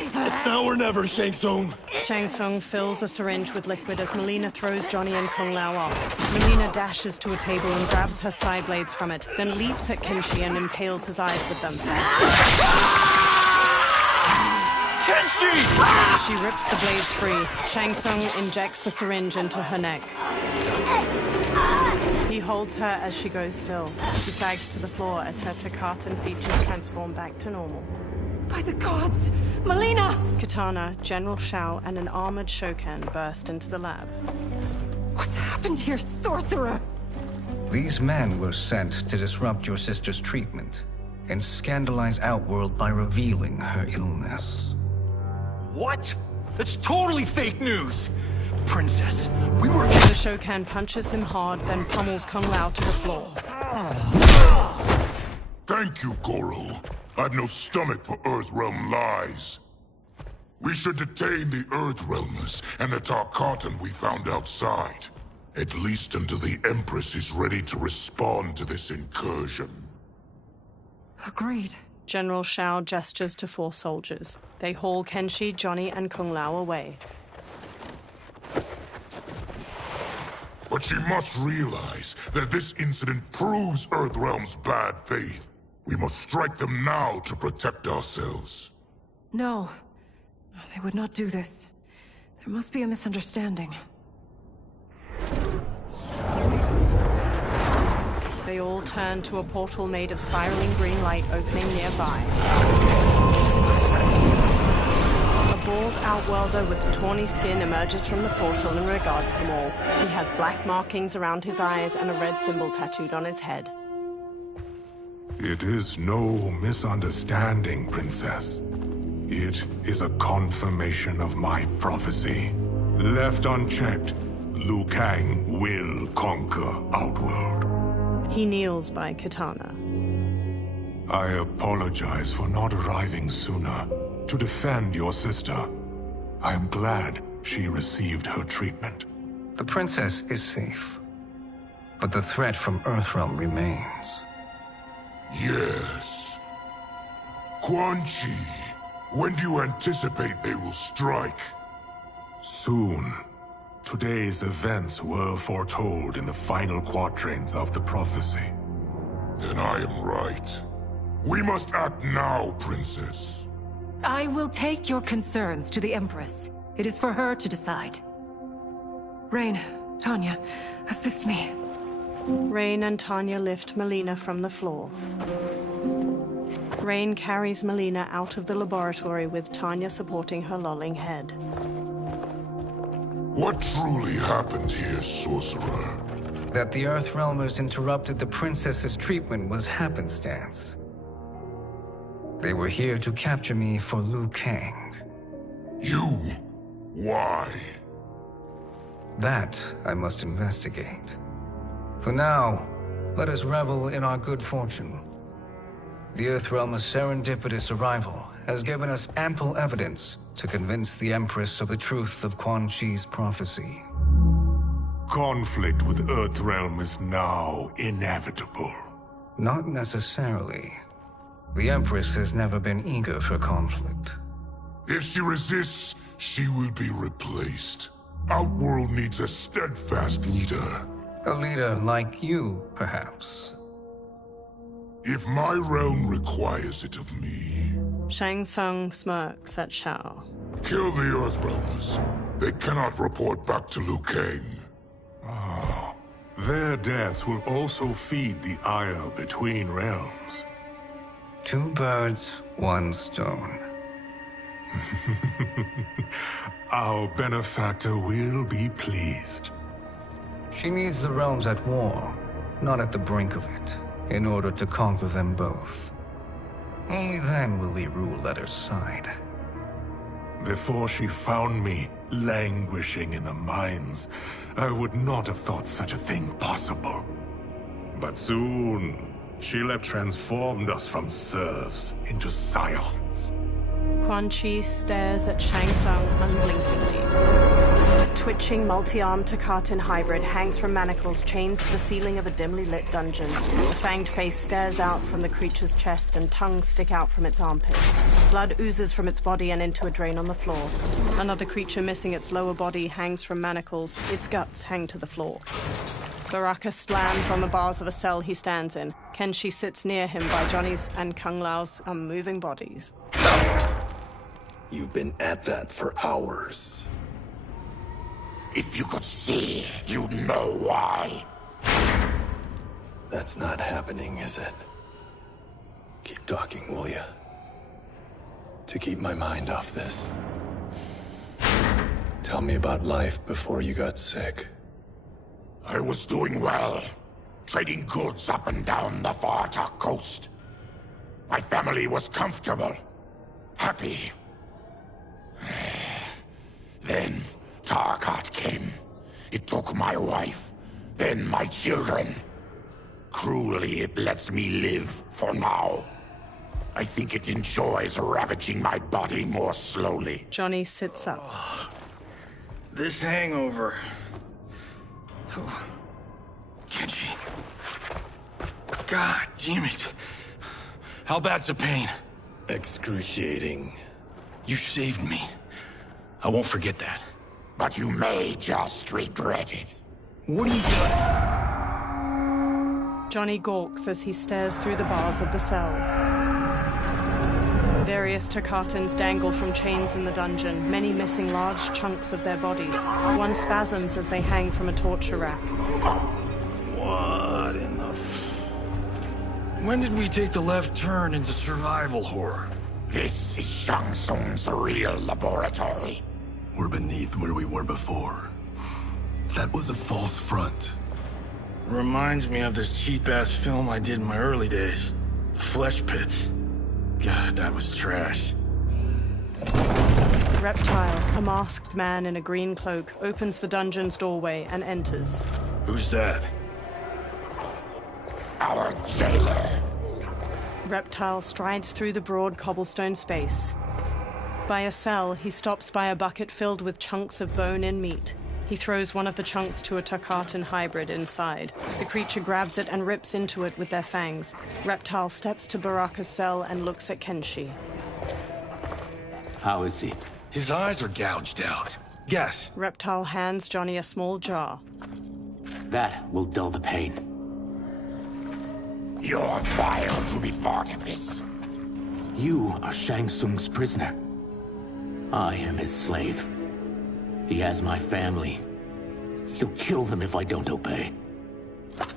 It's now or never, Shang Tsung! Shang Tsung fills a syringe with liquid as Melina throws Johnny and Kung Lao off. Melina dashes to a table and grabs her side blades from it, then leaps at Kenshi and impales his eyes with them. Kenshi! She rips the blades free. Shang Tsung injects the syringe into her neck. He holds her as she goes still. She sags to the floor as her Takatan features transform back to normal. By the gods! Melina! Katana, General Shao, and an armored Shokan burst into the lab. What's happened here, sorcerer? These men were sent to disrupt your sister's treatment and scandalize Outworld by revealing her illness. What? That's totally fake news! Princess, we were... The Shokan punches him hard, then pummels Kung Lao to the floor. Thank you, Goro. I've no stomach for Earthrealm lies. We should detain the Earthrealmers and the Tarkatan we found outside. At least until the Empress is ready to respond to this incursion. Agreed. General Shao gestures to 4 soldiers. They haul Kenshi, Johnny, and Kung Lao away. But she must realize that this incident proves Earthrealm's bad faith. We must strike them now to protect ourselves. No. They would not do this. There must be a misunderstanding. They all turn to a portal made of spiraling green light opening nearby. A bald outworlder with tawny skin emerges from the portal and regards them all. He has black markings around his eyes and a red symbol tattooed on his head. It is no misunderstanding, Princess. It is a confirmation of my prophecy. Left unchecked, Liu Kang will conquer Outworld. He kneels by Kitana. I apologize for not arriving sooner to defend your sister. I am glad she received her treatment. The princess is safe, but the threat from Earthrealm remains. Yes. Quan Chi, when do you anticipate they will strike? Soon. Today's events were foretold in the final quatrains of the prophecy. Then I am right. We must act now, Princess. I will take your concerns to the Empress. It is for her to decide. Rain, Tanya, assist me. Rain and Tanya lift Melina from the floor. Rain carries Melina out of the laboratory with Tanya supporting her lolling head. What truly happened here, Sorcerer? That the Earthrealmers interrupted the princess's treatment was happenstance. They were here to capture me for Liu Kang. You? Why? That I must investigate. For now, let us revel in our good fortune. The Earthrealm's serendipitous arrival has given us ample evidence to convince the Empress of the truth of Quan Chi's prophecy. Conflict with Earthrealm is now inevitable. Not necessarily. The Empress has never been eager for conflict. If she resists, she will be replaced. Outworld needs a steadfast leader. A leader like you, perhaps. If my realm requires it of me... Shang Tsung smirks at Shao. Kill the Earthrealmers. They cannot report back to Liu Kang. Oh, their deaths will also feed the ire between realms. 2 birds, 1 stone. Our benefactor will be pleased. She needs the realms at war, not at the brink of it, in order to conquer them both. Only then will we rule at her side. Before she found me languishing in the mines, I would not have thought such a thing possible. But soon, she'll have transformed us from serfs into scions. Quan Chi stares at Shang Tsung unblinkingly. A twitching, multi-armed Takatin hybrid hangs from manacles chained to the ceiling of a dimly lit dungeon. The fanged face stares out from the creature's chest and tongues stick out from its armpits. Blood oozes from its body and into a drain on the floor. Another creature missing its lower body hangs from manacles. Its guts hang to the floor. Baraka slams on the bars of a cell he stands in. Kenshi sits near him by Johnny's and Kung Lao's unmoving bodies. You've been at that for hours. If you could see, you'd know why. That's not happening, is it? Keep talking, will ya? To keep my mind off this. Tell me about life before you got sick. I was doing well, trading goods up and down the Varta coast. My family was comfortable, happy. Then Tarkat came. It took my wife, then my children. Cruelly, it lets me live for now. I think it enjoys ravaging my body more slowly. Johnny sits up. This hangover. Kenshi. God damn it. How bad's the pain? Excruciating. You saved me. I won't forget that. But you may just regret it. What are you doing? Johnny gawks as he stares through the bars of the cell. Various Takatans dangle from chains in the dungeon, many missing large chunks of their bodies. One spasms as they hang from a torture rack. What in the... When did we take the left turn into survival horror? This is Shang Tsung's real laboratory. We're beneath where we were before. That was a false front. Reminds me of this cheap-ass film I did in my early days. Flesh Pits. God, that was trash. Reptile, a masked man in a green cloak, opens the dungeon's doorway and enters. Who's that? Our jailer. Reptile strides through the broad cobblestone space. By a cell, he stops by a bucket filled with chunks of bone and meat. He throws one of the chunks to a Takatan hybrid inside. The creature grabs it and rips into it with their fangs. Reptile steps to Baraka's cell and looks at Kenshi. How is he? His eyes are gouged out. Guess. Reptile hands Johnny a small jar. That will dull the pain. You're vile to be part of this. You are Shang Tsung's prisoner. I am his slave. He has my family. He'll kill them if I don't obey.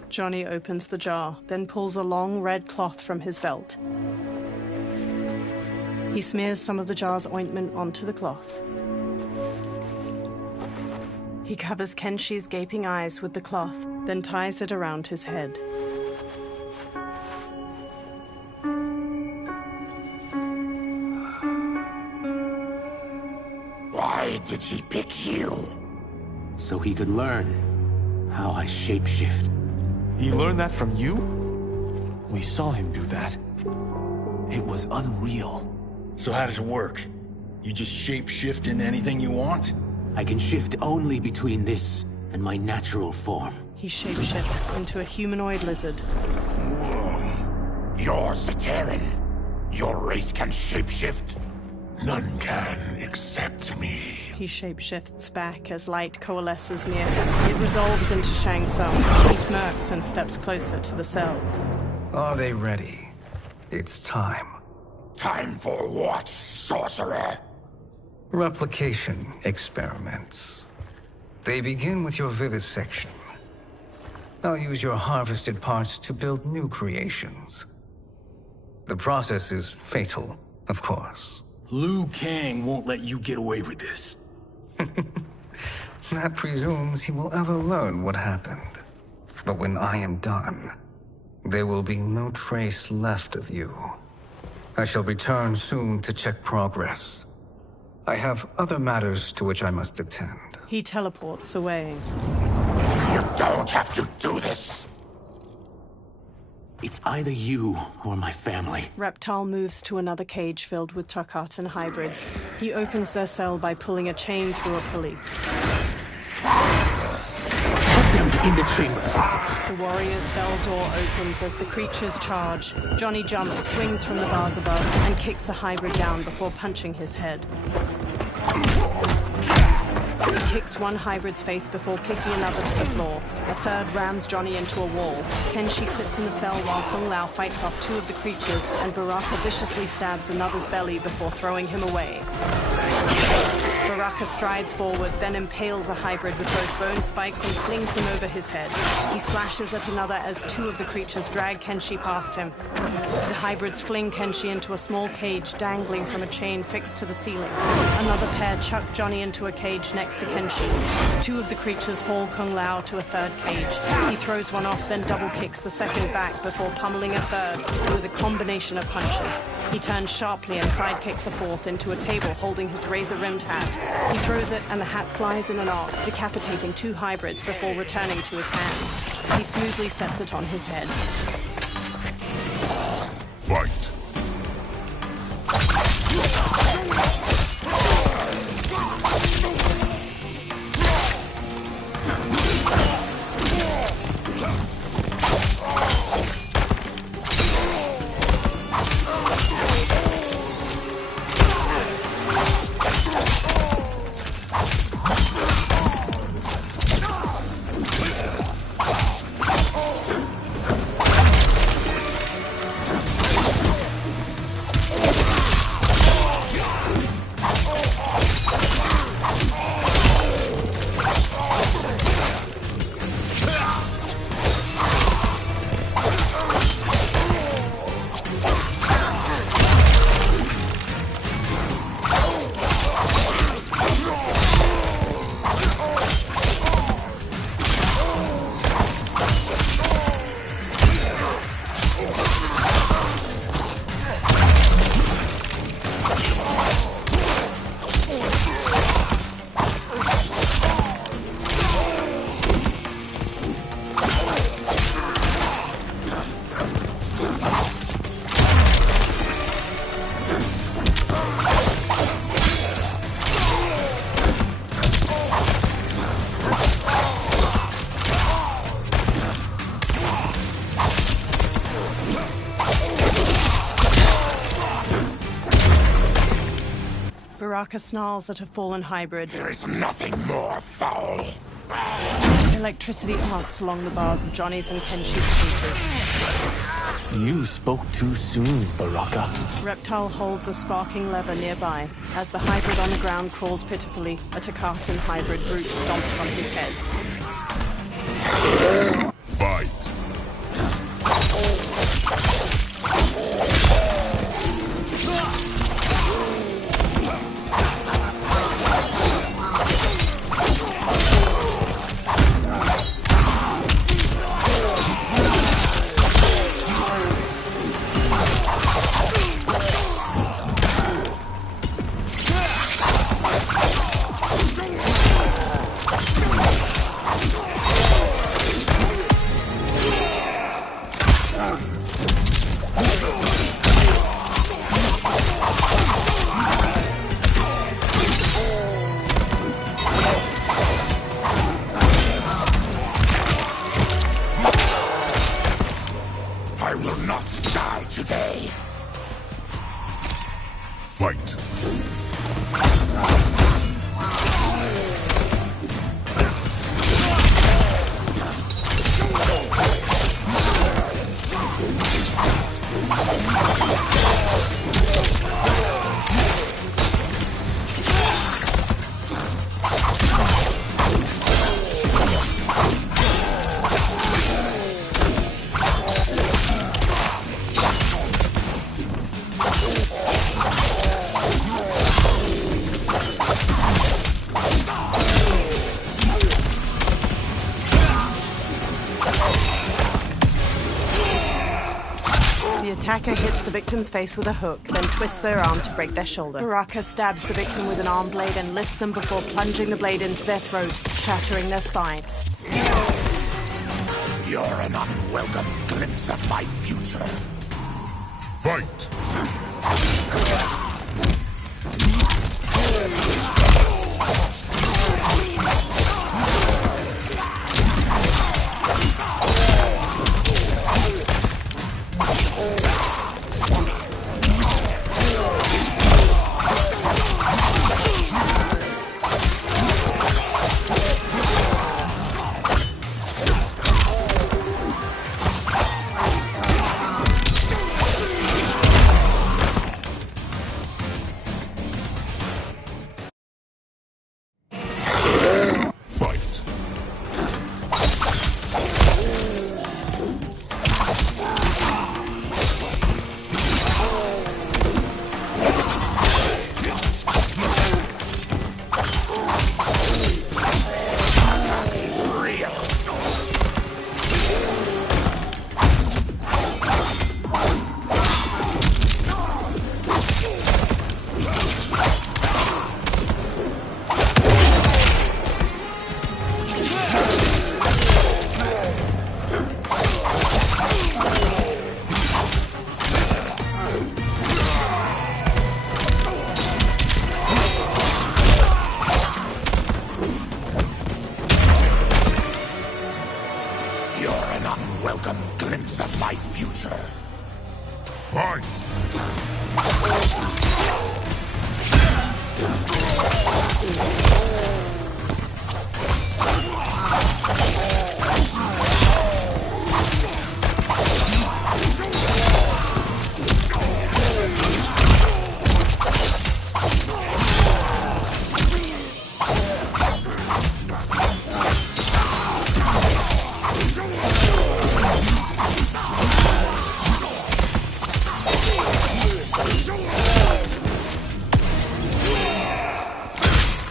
Johnny opens the jar, then pulls a long red cloth from his belt. He smears some of the jar's ointment onto the cloth. He covers Kenshi's gaping eyes with the cloth, then ties it around his head. Why did he pick you? So he could learn how I shapeshift. He learned that from you? We saw him do that. It was unreal. So how does it work? You just shapeshift into anything you want? I can shift only between this and my natural form. He shapeshifts into a humanoid lizard. Whoa. You're Zateran. Your race can shapeshift. None can except me. He shapeshifts back as light coalesces near him. It resolves into Shang Tsung. He smirks and steps closer to the cell. Are they ready? It's time. Time for what, sorcerer? Replication experiments. They begin with your vivisection. I'll use your harvested parts to build new creations. The process is fatal, of course. Liu Kang won't let you get away with this. That presumes he will ever learn what happened. But when I am done, there will be no trace left of you. I shall return soon to check progress. I have other matters to which I must attend. He teleports away. You don't have to do this. It's either you or my family. Reptile moves to another cage filled with Takatan hybrids. He opens their cell by pulling a chain through a pulley. Put them in the chambers. The warrior's cell door opens as the creatures charge. Johnny jumps, swings from the bars above, and kicks a hybrid down before punching his head. He kicks one hybrid's face before kicking another to the floor. A third rams Johnny into a wall. Kenshi sits in the cell while Kung Lao fights off two of the creatures, and Baraka viciously stabs another's belly before throwing him away. Baraka strides forward, then impales a hybrid with both bone spikes and flings him over his head. He slashes at another as two of the creatures drag Kenshi past him. The hybrids fling Kenshi into a small cage dangling from a chain fixed to the ceiling. Another pair chuck Johnny into a cage next to Kenshi's. Two of the creatures haul Kung Lao to a third cage. He throws one off, then double kicks the second back before pummeling a third with a combination of punches. He turns sharply and sidekicks a fourth into a table holding his razor-rimmed hat. He throws it and the hat flies in an arc, decapitating two hybrids before returning to his hand. He smoothly sets it on his head. Fight. Baraka snarls at a fallen hybrid. There is nothing more foul. Electricity arcs along the bars of Johnny's and Kenshi's cages. You spoke too soon, Baraka. Reptile holds a sparking lever nearby. As the hybrid on the ground crawls pitifully, a Takatin hybrid brute stomps on his head. Fight. I will not die today. Fight. The attacker hits the victim's face with a hook, then twists their arm to break their shoulder. Baraka stabs the victim with an arm blade and lifts them before plunging the blade into their throat, shattering their spine. You're an unwelcome glimpse of my future. Fight! Welcome glimpse of my future. Fight!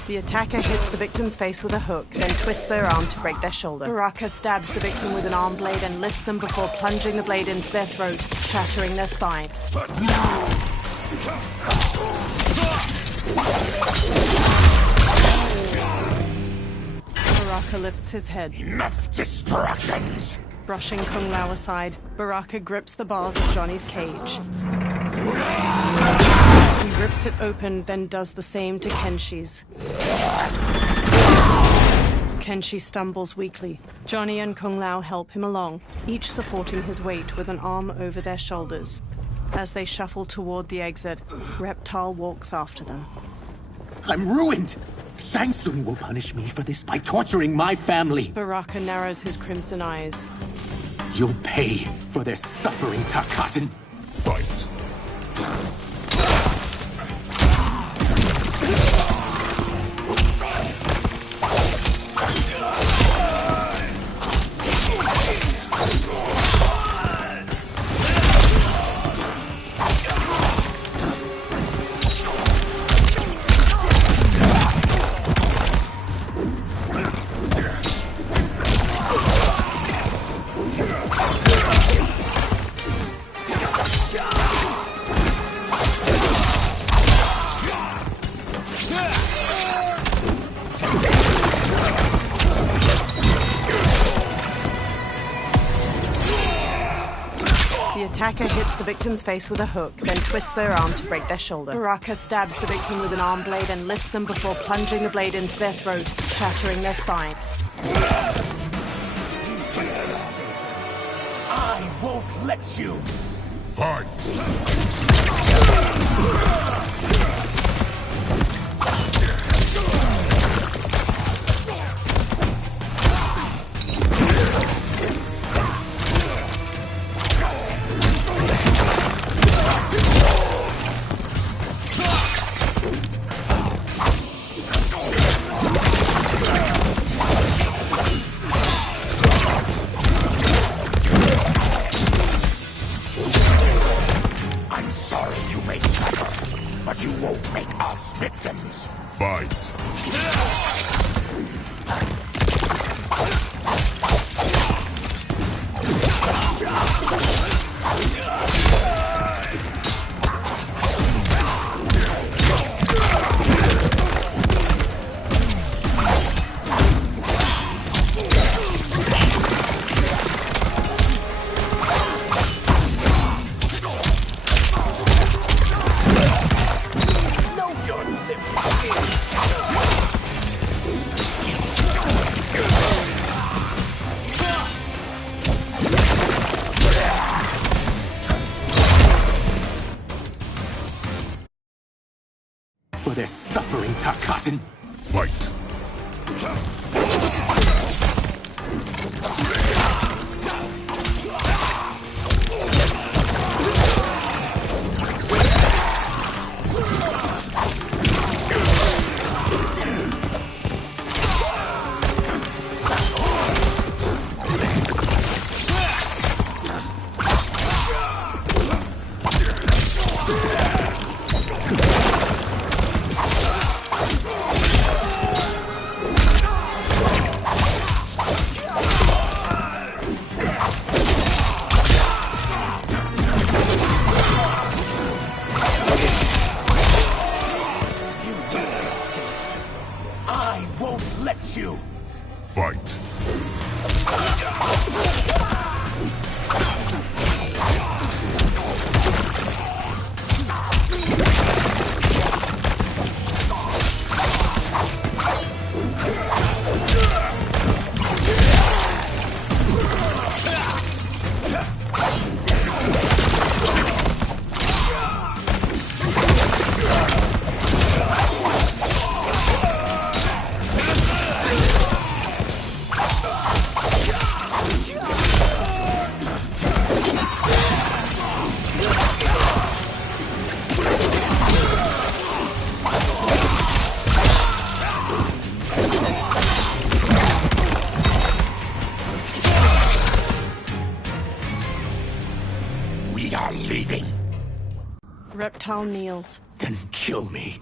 The attacker hits the victim's face with a hook, then twists their arm to break their shoulder. Baraka stabs the victim with an arm blade and lifts them before plunging the blade into their throat, shattering their spine. Baraka lifts his head. Enough distractions! Brushing Kung Lao aside, Baraka grips the bars of Johnny's cage. He rips it open, then does the same to Kenshi's. Kenshi stumbles weakly. Johnny and Kung Lao help him along, each supporting his weight with an arm over their shoulders. As they shuffle toward the exit, Reptile walks after them. I'm ruined! Shang Tsung will punish me for this by torturing my family. Baraka narrows his crimson eyes. You'll pay for their suffering, Tarkatan. Fight. The attacker hits the victim's face with a hook, then twists their arm to break their shoulder. Baraka stabs the victim with an arm blade and lifts them before plunging the blade into their throat, shattering their spine. I won't let you! Fight! I'm sorry you may suffer, but you won't make us victims. Fight! For their suffering, Tarkatan. Fight! I won't let you! Fight! We are leaving. Reptile kneels. Then kill me.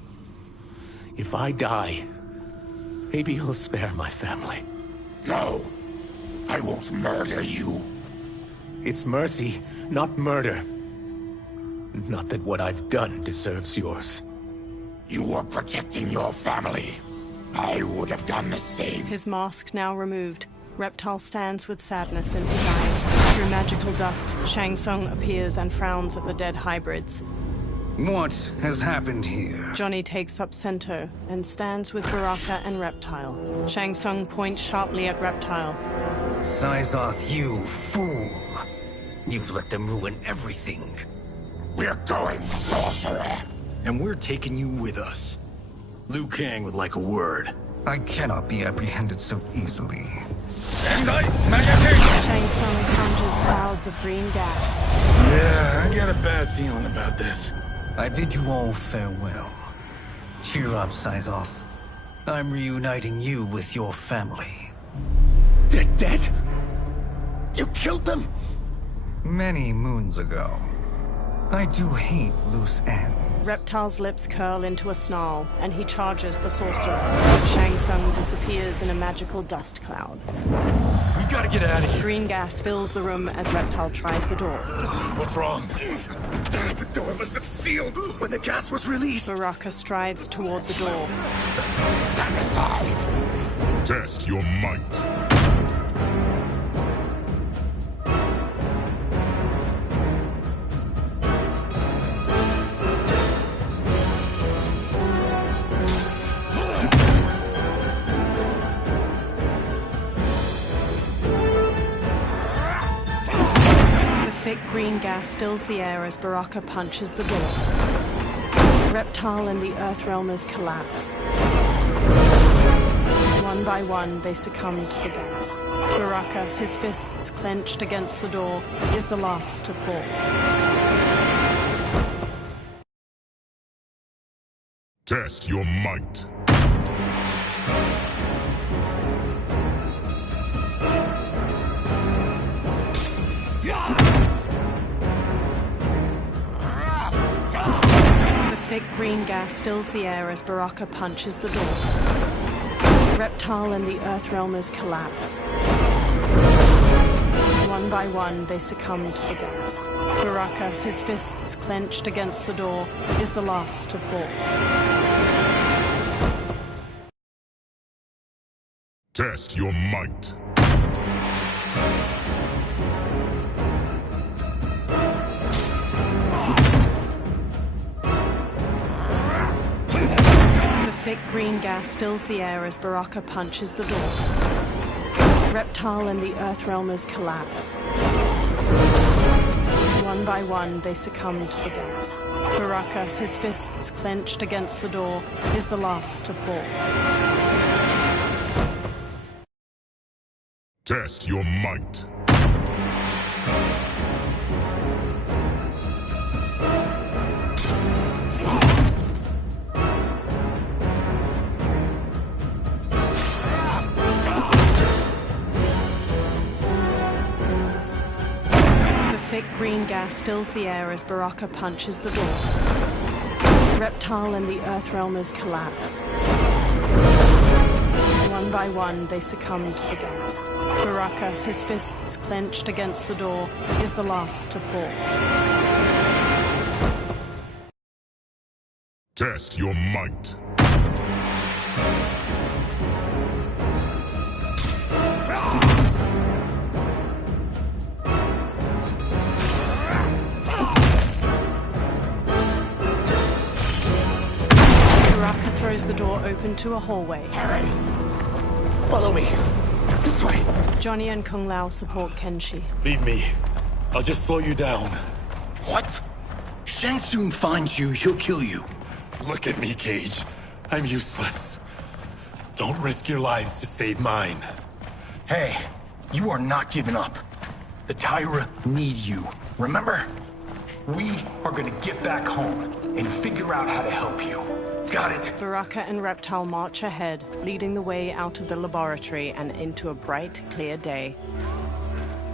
If I die, maybe you'll spare my family. No! I won't murder you! It's mercy, not murder. Not that what I've done deserves yours. You were protecting your family. I would have done the same. His mask now removed. Reptile stands with sadness in his eyes. Through magical dust, Shang Tsung appears and frowns at the dead hybrids. What has happened here? Johnny takes up center and stands with Baraka and Reptile. Shang Tsung points sharply at Reptile. Sizoth, you fool! You've let them ruin everything. We're going, sorcerer! And we're taking you with us. Liu Kang would like a word. I cannot be apprehended so easily. Shang Tsung conjures clouds of green gas. Yeah, I got a bad feeling about this. I bid you all farewell. Cheer up, Syzoth. I'm reuniting you with your family. They're dead? You killed them? Many moons ago. I do hate loose ends. Reptile's lips curl into a snarl, and he charges the sorcerer. Shang Tsung disappears in a magical dust cloud. We gotta get out of here. Green gas fills the room as Reptile tries the door. What's wrong? The door must have sealed when the gas was released. Baraka strides toward the door. Stand aside. Test your might. Thick green gas fills the air as Baraka punches the door. Reptile and the Earthrealmers collapse. One by one, they succumb to the gas. Baraka, his fists clenched against the door, is the last to fall. Test your might. Thick green gas fills the air as Baraka punches the door. Reptile and the Earthrealmers collapse. One by one, they succumb to the gas. Baraka, his fists clenched against the door, is the last to fall. Test your might. Thick green gas fills the air as Baraka punches the door. Reptile and the Earthrealmers collapse. One by one, they succumb to the gas. Baraka, his fists clenched against the door, is the last to fall. Test your might. Thick green gas fills the air as Baraka punches the door. Reptile and the Earthrealmers collapse. One by one, they succumb to the gas. Baraka, his fists clenched against the door, is the last to fall. Test your might. Baraka throws the door open to a hallway. Harry! Follow me. This way. Johnny and Kung Lao support Kenshi. Leave me. I'll just slow you down. What? Shang Tsung finds you, he'll kill you. Look at me, Cage. I'm useless. Don't risk your lives to save mine. Hey, you are not giving up. The Tyra need you, remember? We are gonna get back home and figure out how to help you. Got it? Baraka and Reptile march ahead, leading the way out of the laboratory and into a bright, clear day.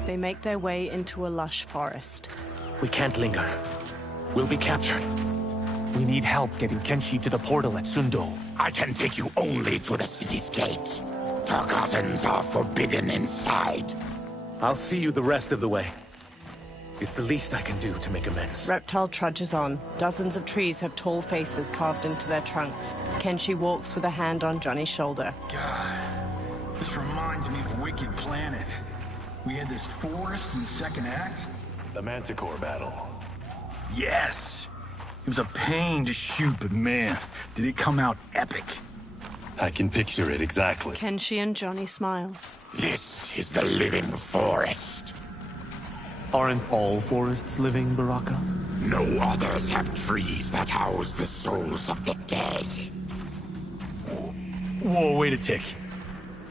They make their way into a lush forest. We can't linger. We'll be captured. We need help getting Kenshi to the portal at Sundo. I can take you only to the city's gate. Forgottens are forbidden inside. I'll see you the rest of the way. It's the least I can do to make amends. Reptile trudges on. Dozens of trees have tall faces carved into their trunks. Kenshi walks with a hand on Johnny's shoulder. God, this reminds me of Wicked Planet. We had this forest in the second act. The Manticore battle. Yes! It was a pain to shoot, but man, did it come out epic. I can picture it exactly. Kenshi and Johnny smile. This is the living forest. Aren't all forests living, Baraka? No others have trees that house the souls of the dead. Whoa, wait a tick.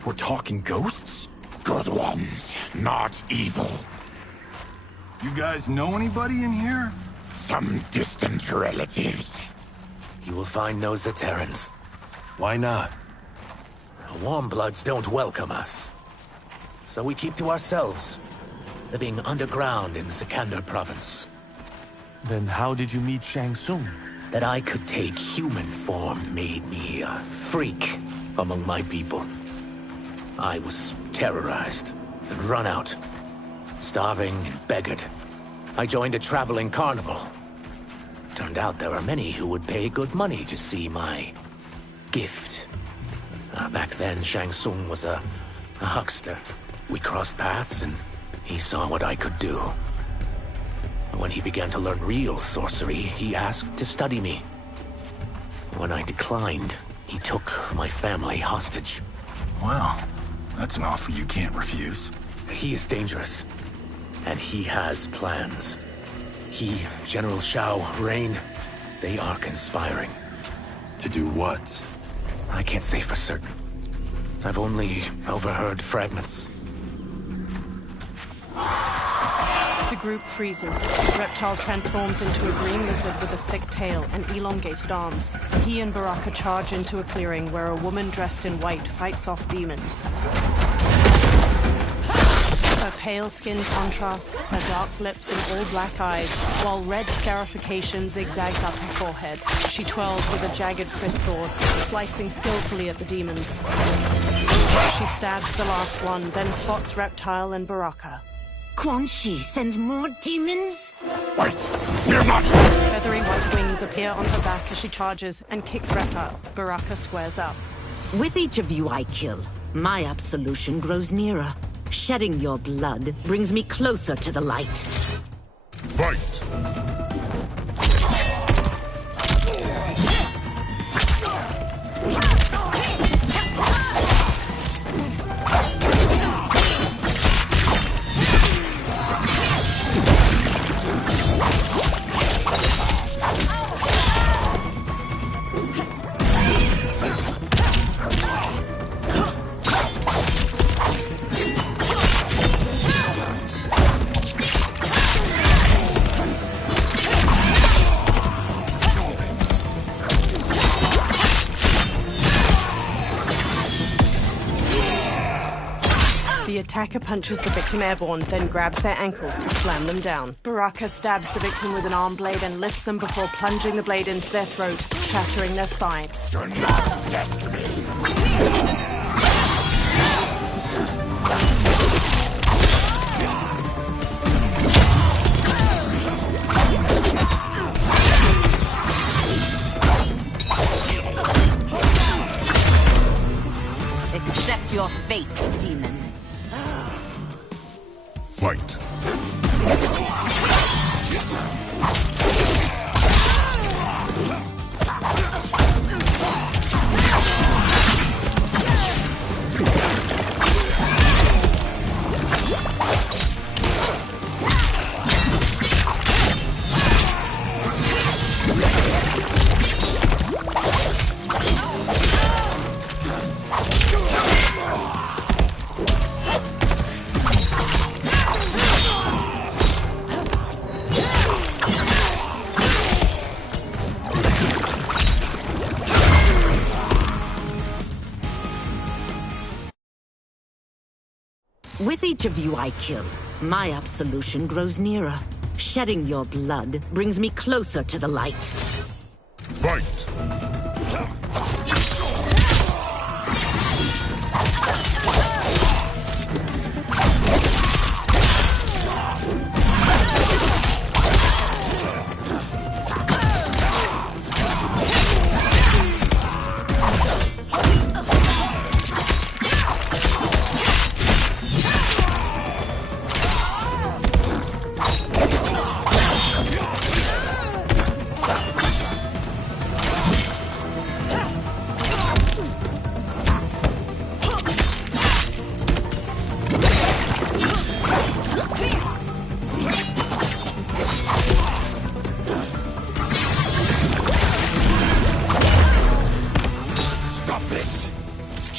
We're talking ghosts? Good ones, not evil. You guys know anybody in here? Some distant relatives. You will find no Zaterrans. Why not? Warmbloods don't welcome us. So we keep to ourselves, living underground in Sikander province. Then how did you meet Shang Tsung? That I could take human form made me a freak among my people. I was terrorized and run out, starving and beggared. I joined a traveling carnival. Turned out there are many who would pay good money to see my gift. Back then, Shang Tsung was a huckster. We crossed paths and he saw what I could do. When he began to learn real sorcery, he asked to study me. When I declined, he took my family hostage. Wow, that's an offer you can't refuse. He is dangerous, and he has plans. He, General Shao, Rain, they are conspiring. To do what? I can't say for certain. I've only overheard fragments. The group freezes. The reptile transforms into a green lizard with a thick tail and elongated arms. He and Baraka charge into a clearing where a woman dressed in white fights off demons. Her pale skin contrasts her dark lips and all-black eyes, while red scarification zigzags up her forehead. She twirls with a jagged Chris sword, slicing skillfully at the demons. She stabs the last one, then spots Reptile and Baraka. Quan Chi sends more demons? Wait! We're not! Feathery white wings appear on her back as she charges and kicks Reptile. Baraka squares up. With each of you I kill, my absolution grows nearer. Shedding your blood brings me closer to the light. Fight! The attacker punches the victim airborne, then grabs their ankles to slam them down. Baraka stabs the victim with an arm blade and lifts them before plunging the blade into their throat, shattering their spine. Do not test me! Accept your fate, demon. Fight. With each of you I kill, my absolution grows nearer. Shedding your blood brings me closer to the light. Fight!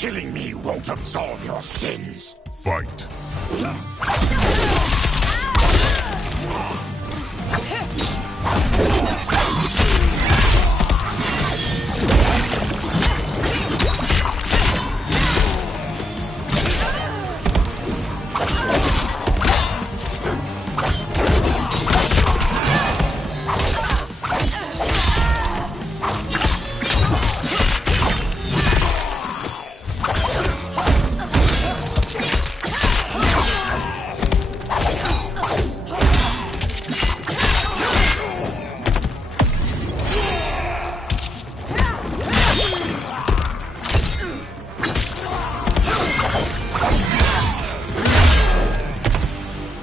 Killing me won't absolve your sins. Fight.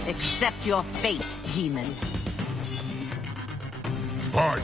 Accept your fate, demon. Fight!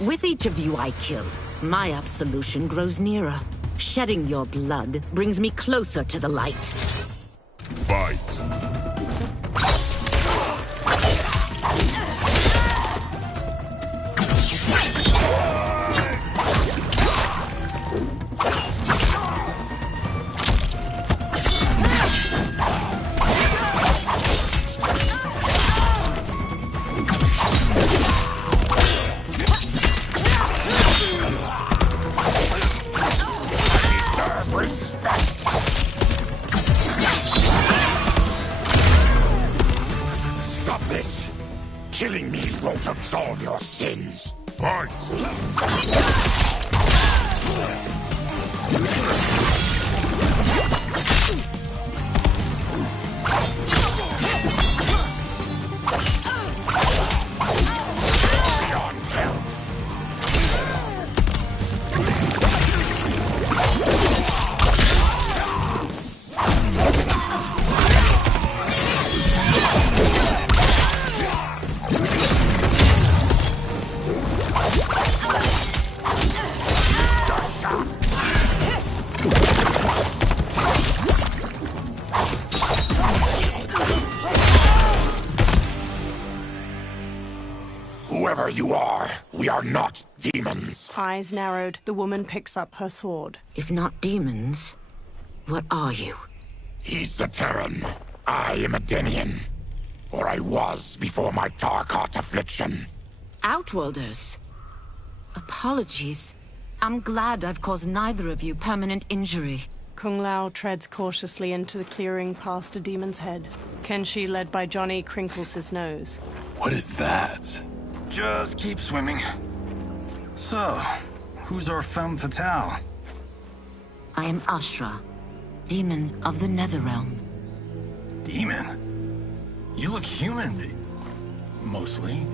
With each of you I kill, my absolution grows nearer. Shedding your blood brings me closer to the light. Fight! Killing me won't absolve your sins. Fight! Whoever you are, we are not demons. Eyes narrowed, the woman picks up her sword. If not demons, what are you? He's a Terran. I am a Denian. Or I was before my Tarkat affliction. Outworlders. Apologies. I'm glad I've caused neither of you permanent injury. Kung Lao treads cautiously into the clearing past a demon's head. Kenshi, led by Johnny, crinkles his nose. What is that? Just keep swimming. So, who's our femme fatale? I am Ashra, demon of the Netherrealm. Demon? You look human. Mostly.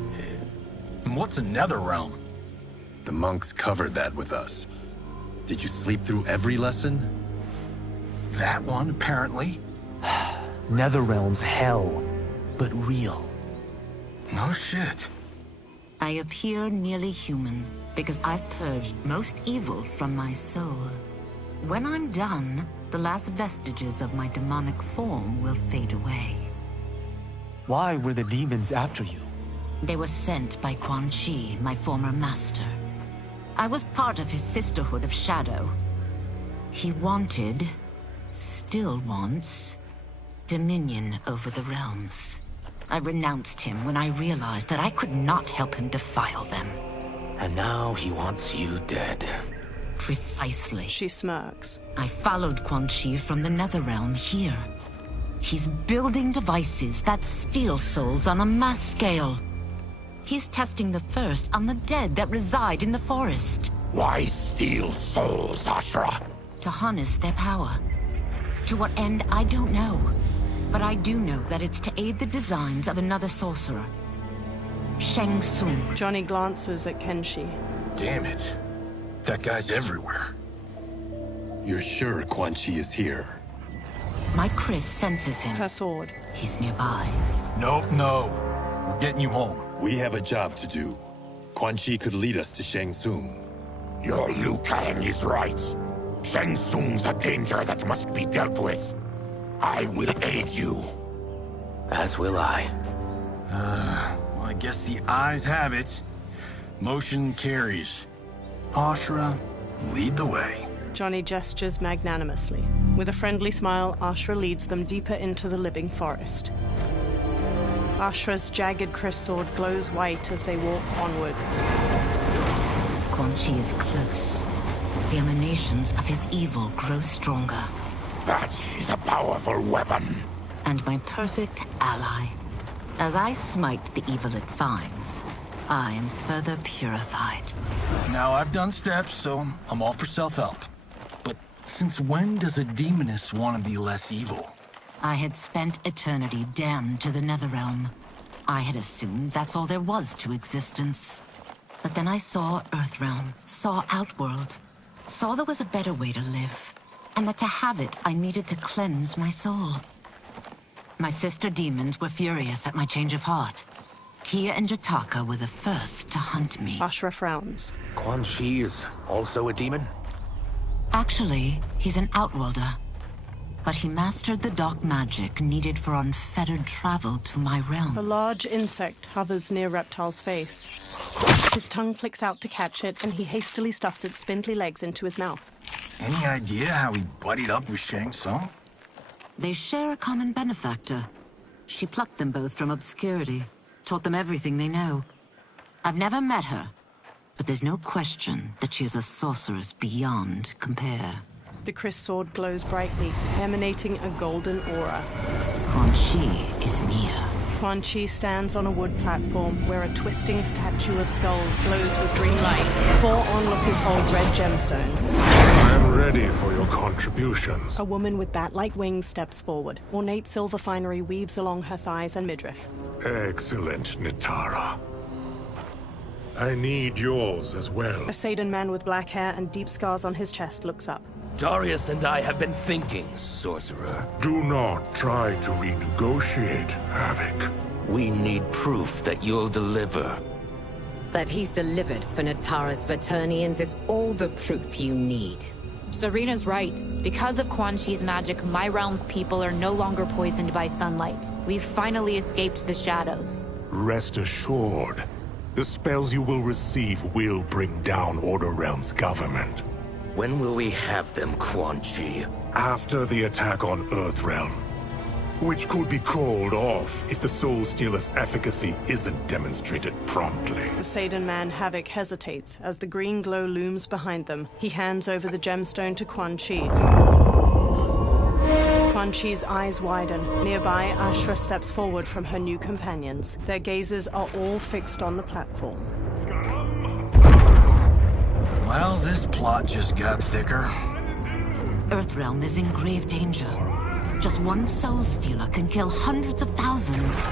And what's a Netherrealm? The monks covered that with us. Did you sleep through every lesson? That one, apparently. Netherrealm's hell, but real. No shit. I appear nearly human because I've purged most evil from my soul. When I'm done, the last vestiges of my demonic form will fade away. Why were the demons after you? They were sent by Quan Chi, my former master. I was part of his Sisterhood of Shadow. He wanted, still wants, dominion over the realms. I renounced him when I realized that I could not help him defile them. And now he wants you dead. Precisely. She smirks. I followed Quan Chi from the Netherrealm here. He's building devices that steal souls on a mass scale. He's testing the first on the dead that reside in the forest. Why steal souls, Ashra? To harness their power. To what end, I don't know. But I do know that it's to aid the designs of another sorcerer. Shang Tsung. Johnny glances at Kenshi. Damn it. That guy's everywhere. You're sure Quan Chi is here? My Chris senses him. Her sword. He's nearby. Nope, no. We're getting you home. We have a job to do. Quan Chi could lead us to Shang Tsung. Your Liu Kang is right. Shang Tsung's a danger that must be dealt with. I will aid you. As will I. Well, I guess the eyes have it. Motion carries. Ashra, lead the way. Johnny gestures magnanimously. With a friendly smile, Ashra leads them deeper into the living forest. Ashra's jagged Chris sword glows white as they walk onward. Quan Chi is close. The emanations of his evil grow stronger. That is a powerful weapon. And my perfect ally. As I smite the evil it finds, I am further purified. Now, I've done steps, so I'm all for self-help. But since when does a demoness want to be less evil? I had spent eternity damned to the Netherrealm. I had assumed that's all there was to existence. But then I saw Earthrealm, saw Outworld, saw there was a better way to live, and that to have it, I needed to cleanse my soul. My sister demons were furious at my change of heart. Kia and Jataka were the first to hunt me. Ashra frowns. Quan Chi is also a demon? Actually, he's an Outworlder. But he mastered the dark magic needed for unfettered travel to my realm. A large insect hovers near Reptile's face. His tongue flicks out to catch it, and he hastily stuffs its spindly legs into his mouth. Any idea how he buddied up with Shang Tsung? They share a common benefactor. She plucked them both from obscurity, taught them everything they know. I've never met her, but there's no question that she is a sorceress beyond compare. The Chris sword glows brightly, emanating a golden aura. Quan Chi is near. Quan Chi stands on a wood platform where a twisting statue of skulls glows with green light. 4 onlookers hold red gemstones. I am ready for your contributions. A woman with bat-like wings steps forward. Ornate silver finery weaves along her thighs and midriff. Excellent, Nitara. I need yours as well. A Saidan man with black hair and deep scars on his chest looks up. Darius and I have been thinking, sorcerer. Do not try to renegotiate, Havoc. We need proof that you'll deliver. That he's delivered for Natara's Vaternians is all the proof you need. Serena's right. Because of Quan Chi's magic, my realm's people are no longer poisoned by sunlight. We've finally escaped the shadows. Rest assured, the spells you will receive will bring down Order Realm's government. When will we have them, Quan Chi? After the attack on Earthrealm, which could be called off if the Soul Stealer's efficacy isn't demonstrated promptly. The Saidan man, Havoc, hesitates as the green glow looms behind them. He hands over the gemstone to Quan Chi. Quan Chi's eyes widen. Nearby, Ashra steps forward from her new companions. Their gazes are all fixed on the platform. Well, this plot just got thicker. Earthrealm is in grave danger. Just one Soul Stealer can kill hundreds of thousands.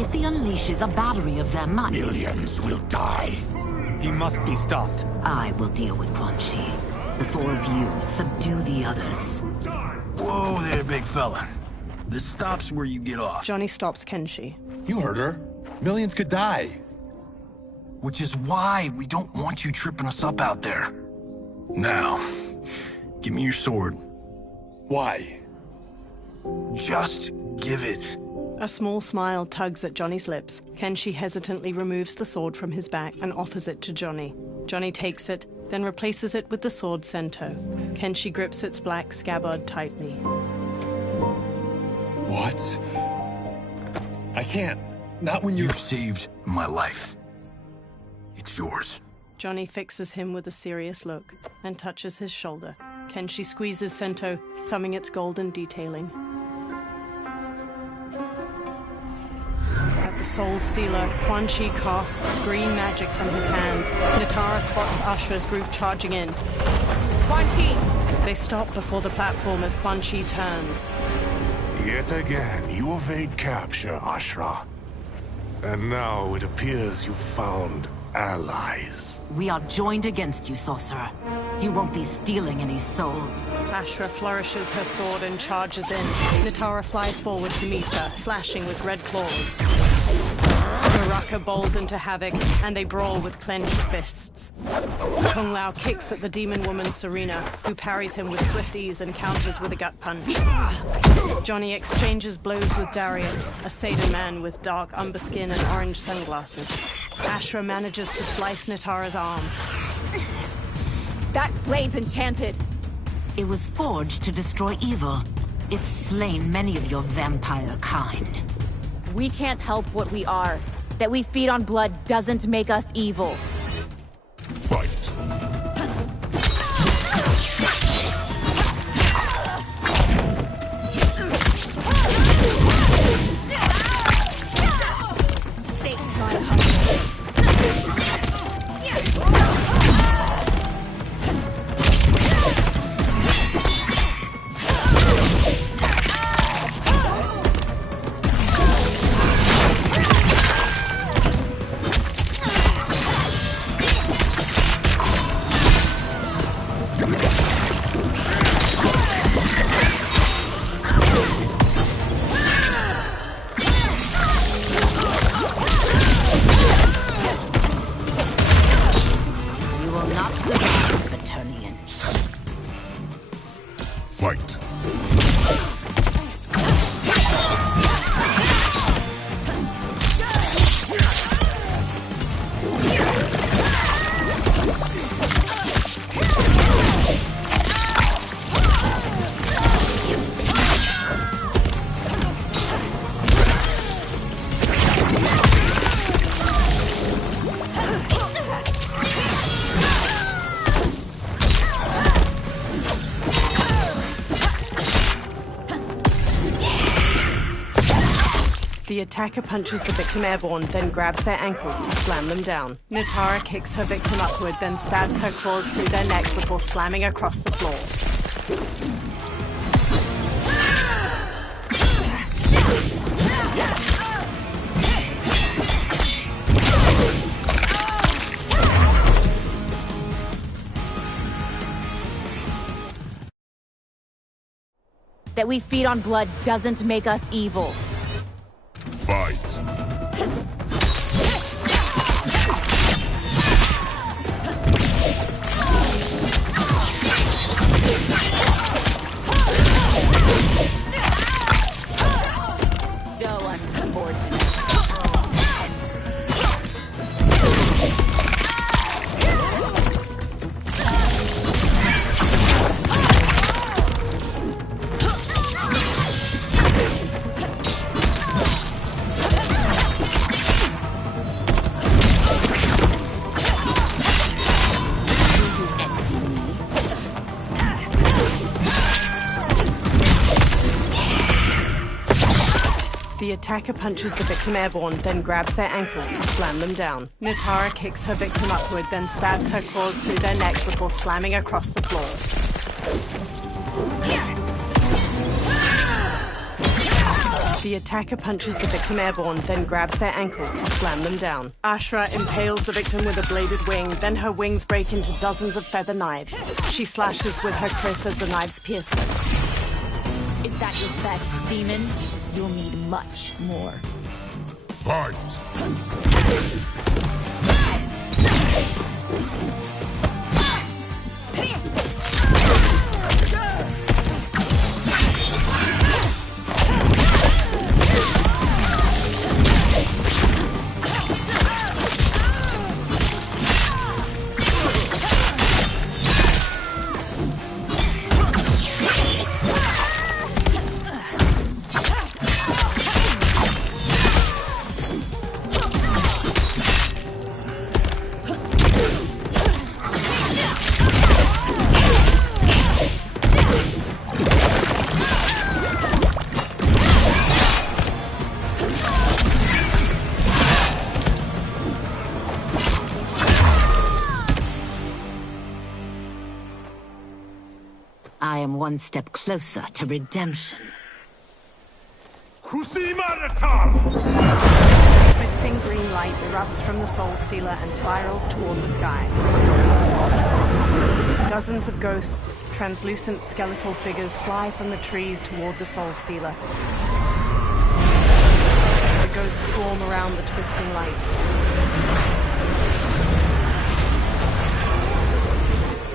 If he unleashes a battery of them, millions will die. He must be stopped. I will deal with Quan Chi. The 4 of you subdue the others. Whoa there, big fella. This stops where you get off. Johnny stops Kenshi. You heard her. Millions could die. Which is why we don't want you tripping us up out there. Now, give me your sword. Why? Just give it. A small smile tugs at Johnny's lips. Kenshi hesitantly removes the sword from his back and offers it to Johnny. Johnny takes it, then replaces it with the sword cento. Kenshi grips its black scabbard tightly. What? I can't. Not when You've saved my life. It's yours. Johnny fixes him with a serious look and touches his shoulder. Kenshi squeezes cento, thumbing its golden detailing. At the Soul Stealer, Quan Chi casts green magic from his hands. Nitara spots Ashra's group charging in. Quan Chi! They stop before the platform as Quan Chi turns. Yet again, you evade capture, Ashra. And now it appears you've found allies. We are joined against you, sorcerer. You won't be stealing any souls. Ashra flourishes her sword and charges in. Natara flies forward to meet her, slashing with red claws. Baraka bowls into havoc, and they brawl with clenched fists. Kung Lao kicks at the demon woman Serena, who parries him with swift ease and counters with a gut punch. Johnny exchanges blows with Darius, a Seder man with dark umber skin and orange sunglasses. Ashra manages to slice Natara's arm. That blade's enchanted. It was forged to destroy evil. It's slain many of your vampire kind. We can't help what we are. That we feed on blood doesn't make us evil. Fight. Fight. The attacker punches the victim airborne, then grabs their ankles to slam them down. Natara kicks her victim upward, then stabs her claws through their neck before slamming across the floor. That we feed on blood doesn't make us evil. Fight. So unfortunate. The attacker punches the victim airborne, then grabs their ankles to slam them down. Natara kicks her victim upward, then stabs her claws through their neck before slamming across the floor. The attacker punches the victim airborne, then grabs their ankles to slam them down. Ashra impales the victim with a bladed wing, then her wings break into dozens of feather knives. She slashes with her kris as the knives pierce them. Is that your best, demon? You'll need much more. Fight! I am one step closer to redemption. Twisting green light erupts from the Soul Stealer and spirals toward the sky. Dozens of ghosts, translucent skeletal figures, fly from the trees toward the Soul Stealer. The ghosts swarm around the twisting light.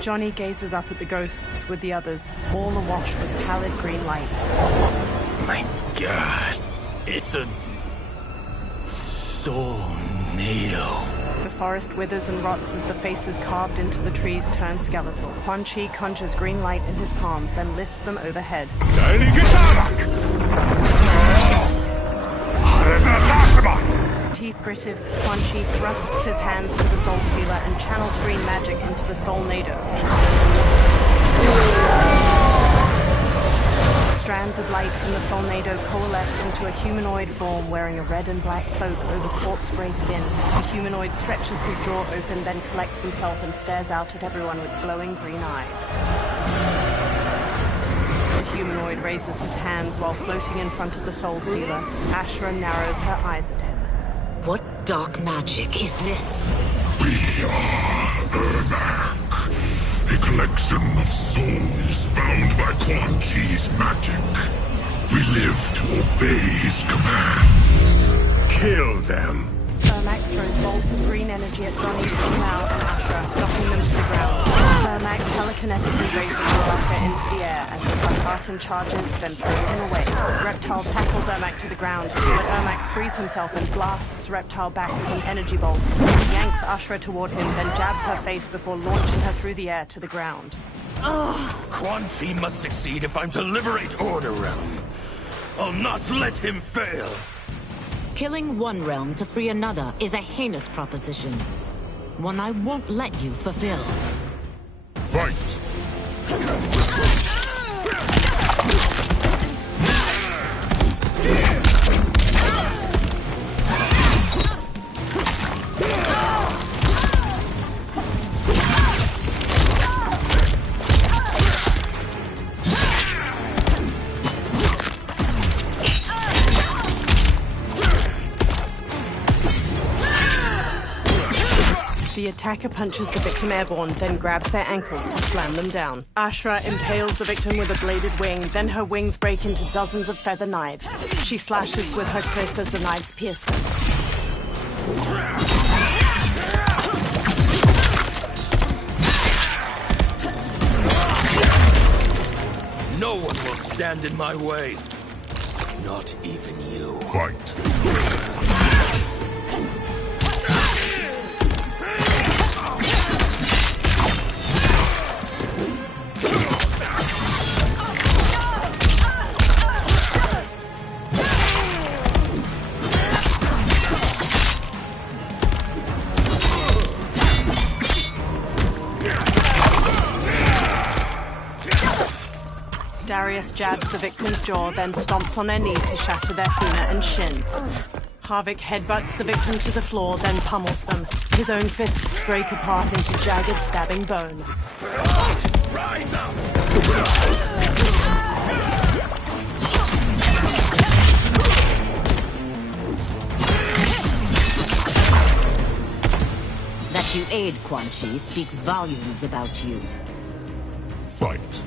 Johnny gazes up at the ghosts with the others, all awash with pallid green light. My God, it's a tornado. The forest withers and rots as the faces carved into the trees turn skeletal. Quan Chi conjures green light in his palms, then lifts them overhead. Teeth gritted, Quan Chi thrusts his hands to the Soul Stealer and channels green magic into the Soul Nado. Strands of light from the Soul Nado coalesce into a humanoid form wearing a red and black cloak over corpse gray skin. The humanoid stretches his jaw open, then collects himself and stares out at everyone with glowing green eyes. The humanoid raises his hands while floating in front of the Soul Stealer. Ashra narrows her eyes at him. What dark magic is this? We are Ermac, a collection of souls bound by Quan Chi's magic. We live to obey his commands. Kill them. Ermac throws bolts of green energy at Johnny, Mao, and Ashra, knocking them to the ground. Ermac telekinetically raises the Buster into the air as the Tarkatan charges, then throws him away. Reptile tackles Ermac to the ground, but Ermac frees himself and blasts Reptile back with an energy bolt. He yanks Ashra toward him, then jabs her face before launching her through the air to the ground. Quan Chi must succeed if I'm to liberate Order Realm. I'll not let him fail. Killing one realm to free another is a heinous proposition. One I won't let you fulfill. Fight! The attacker punches the victim airborne, then grabs their ankles to slam them down. Ashra impales the victim with a bladed wing, then her wings break into dozens of feather knives. She slashes with her kris as the knives pierce them. No one will stand in my way. Not even you. Fight. Darius jabs the victim's jaw, then stomps on their knee to shatter their femur and shin. Harvick headbutts the victim to the floor, then pummels them. His own fists break apart into jagged, stabbing bone. Rise up! That you aid Quan Chi speaks volumes about you. Fight.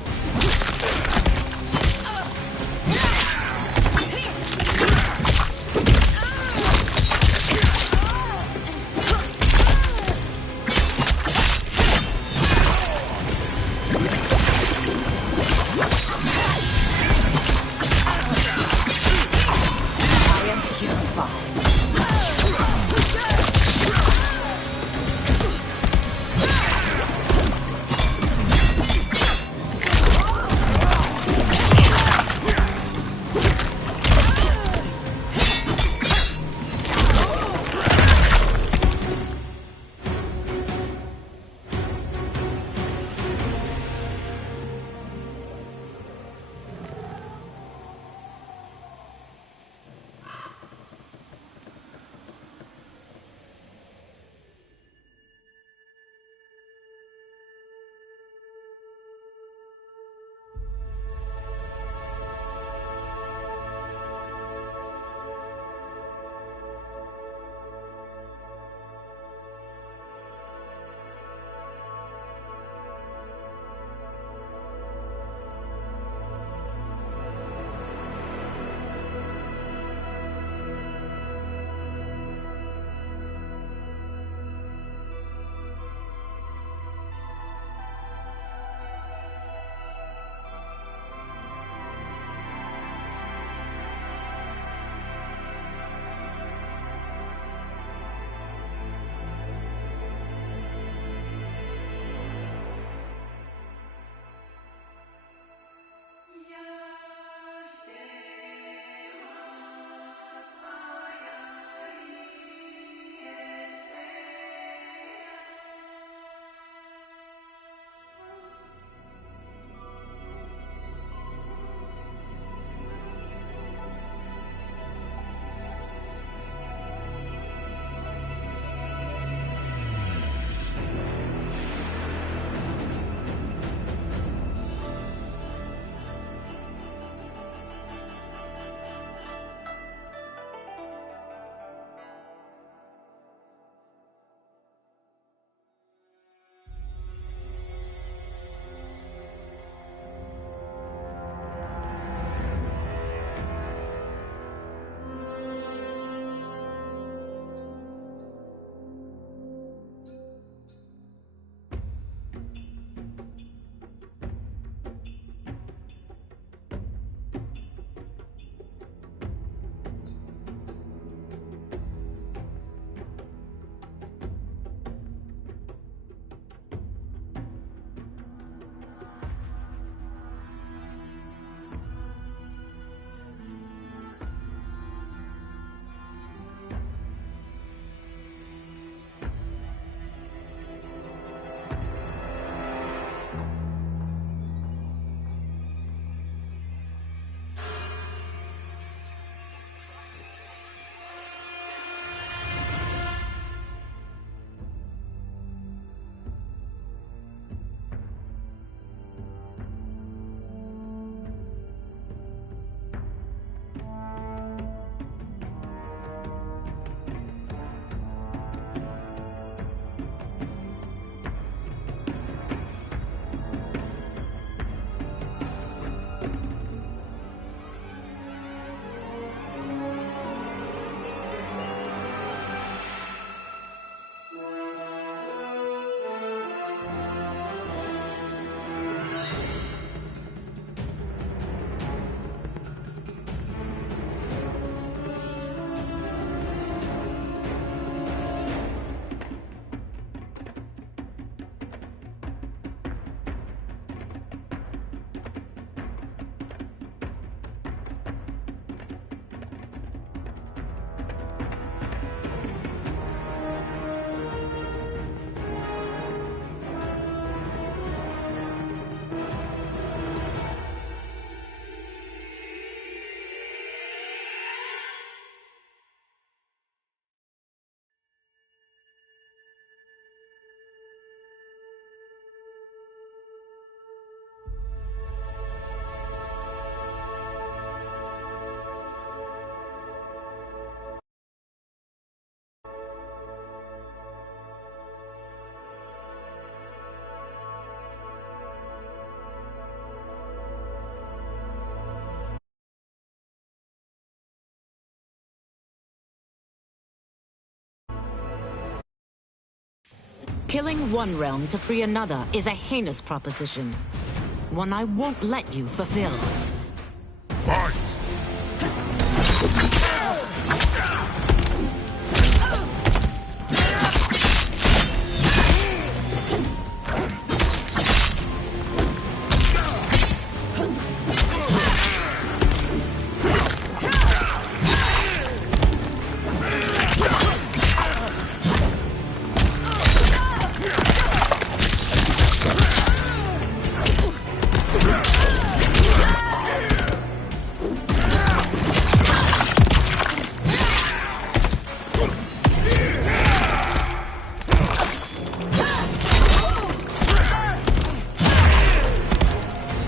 Killing one realm to free another is a heinous proposition. One I won't let you fulfill. Fight!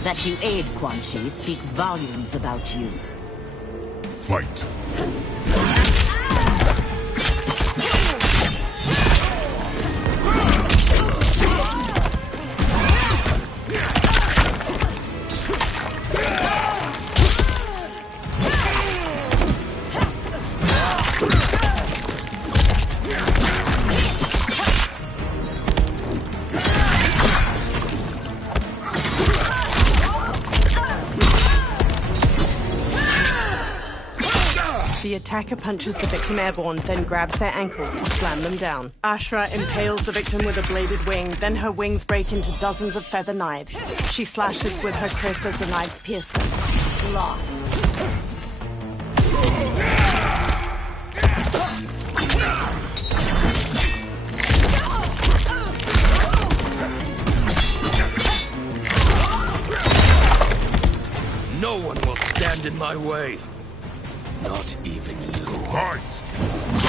That you aid Quan Chi speaks volumes about you. Fight! The attacker punches the victim airborne, then grabs their ankles to slam them down. Ashra impales the victim with a bladed wing, then her wings break into dozens of feather knives. She slashes with her kris as the knives pierce them. Blah. No one will stand in my way. Not even you. Fight!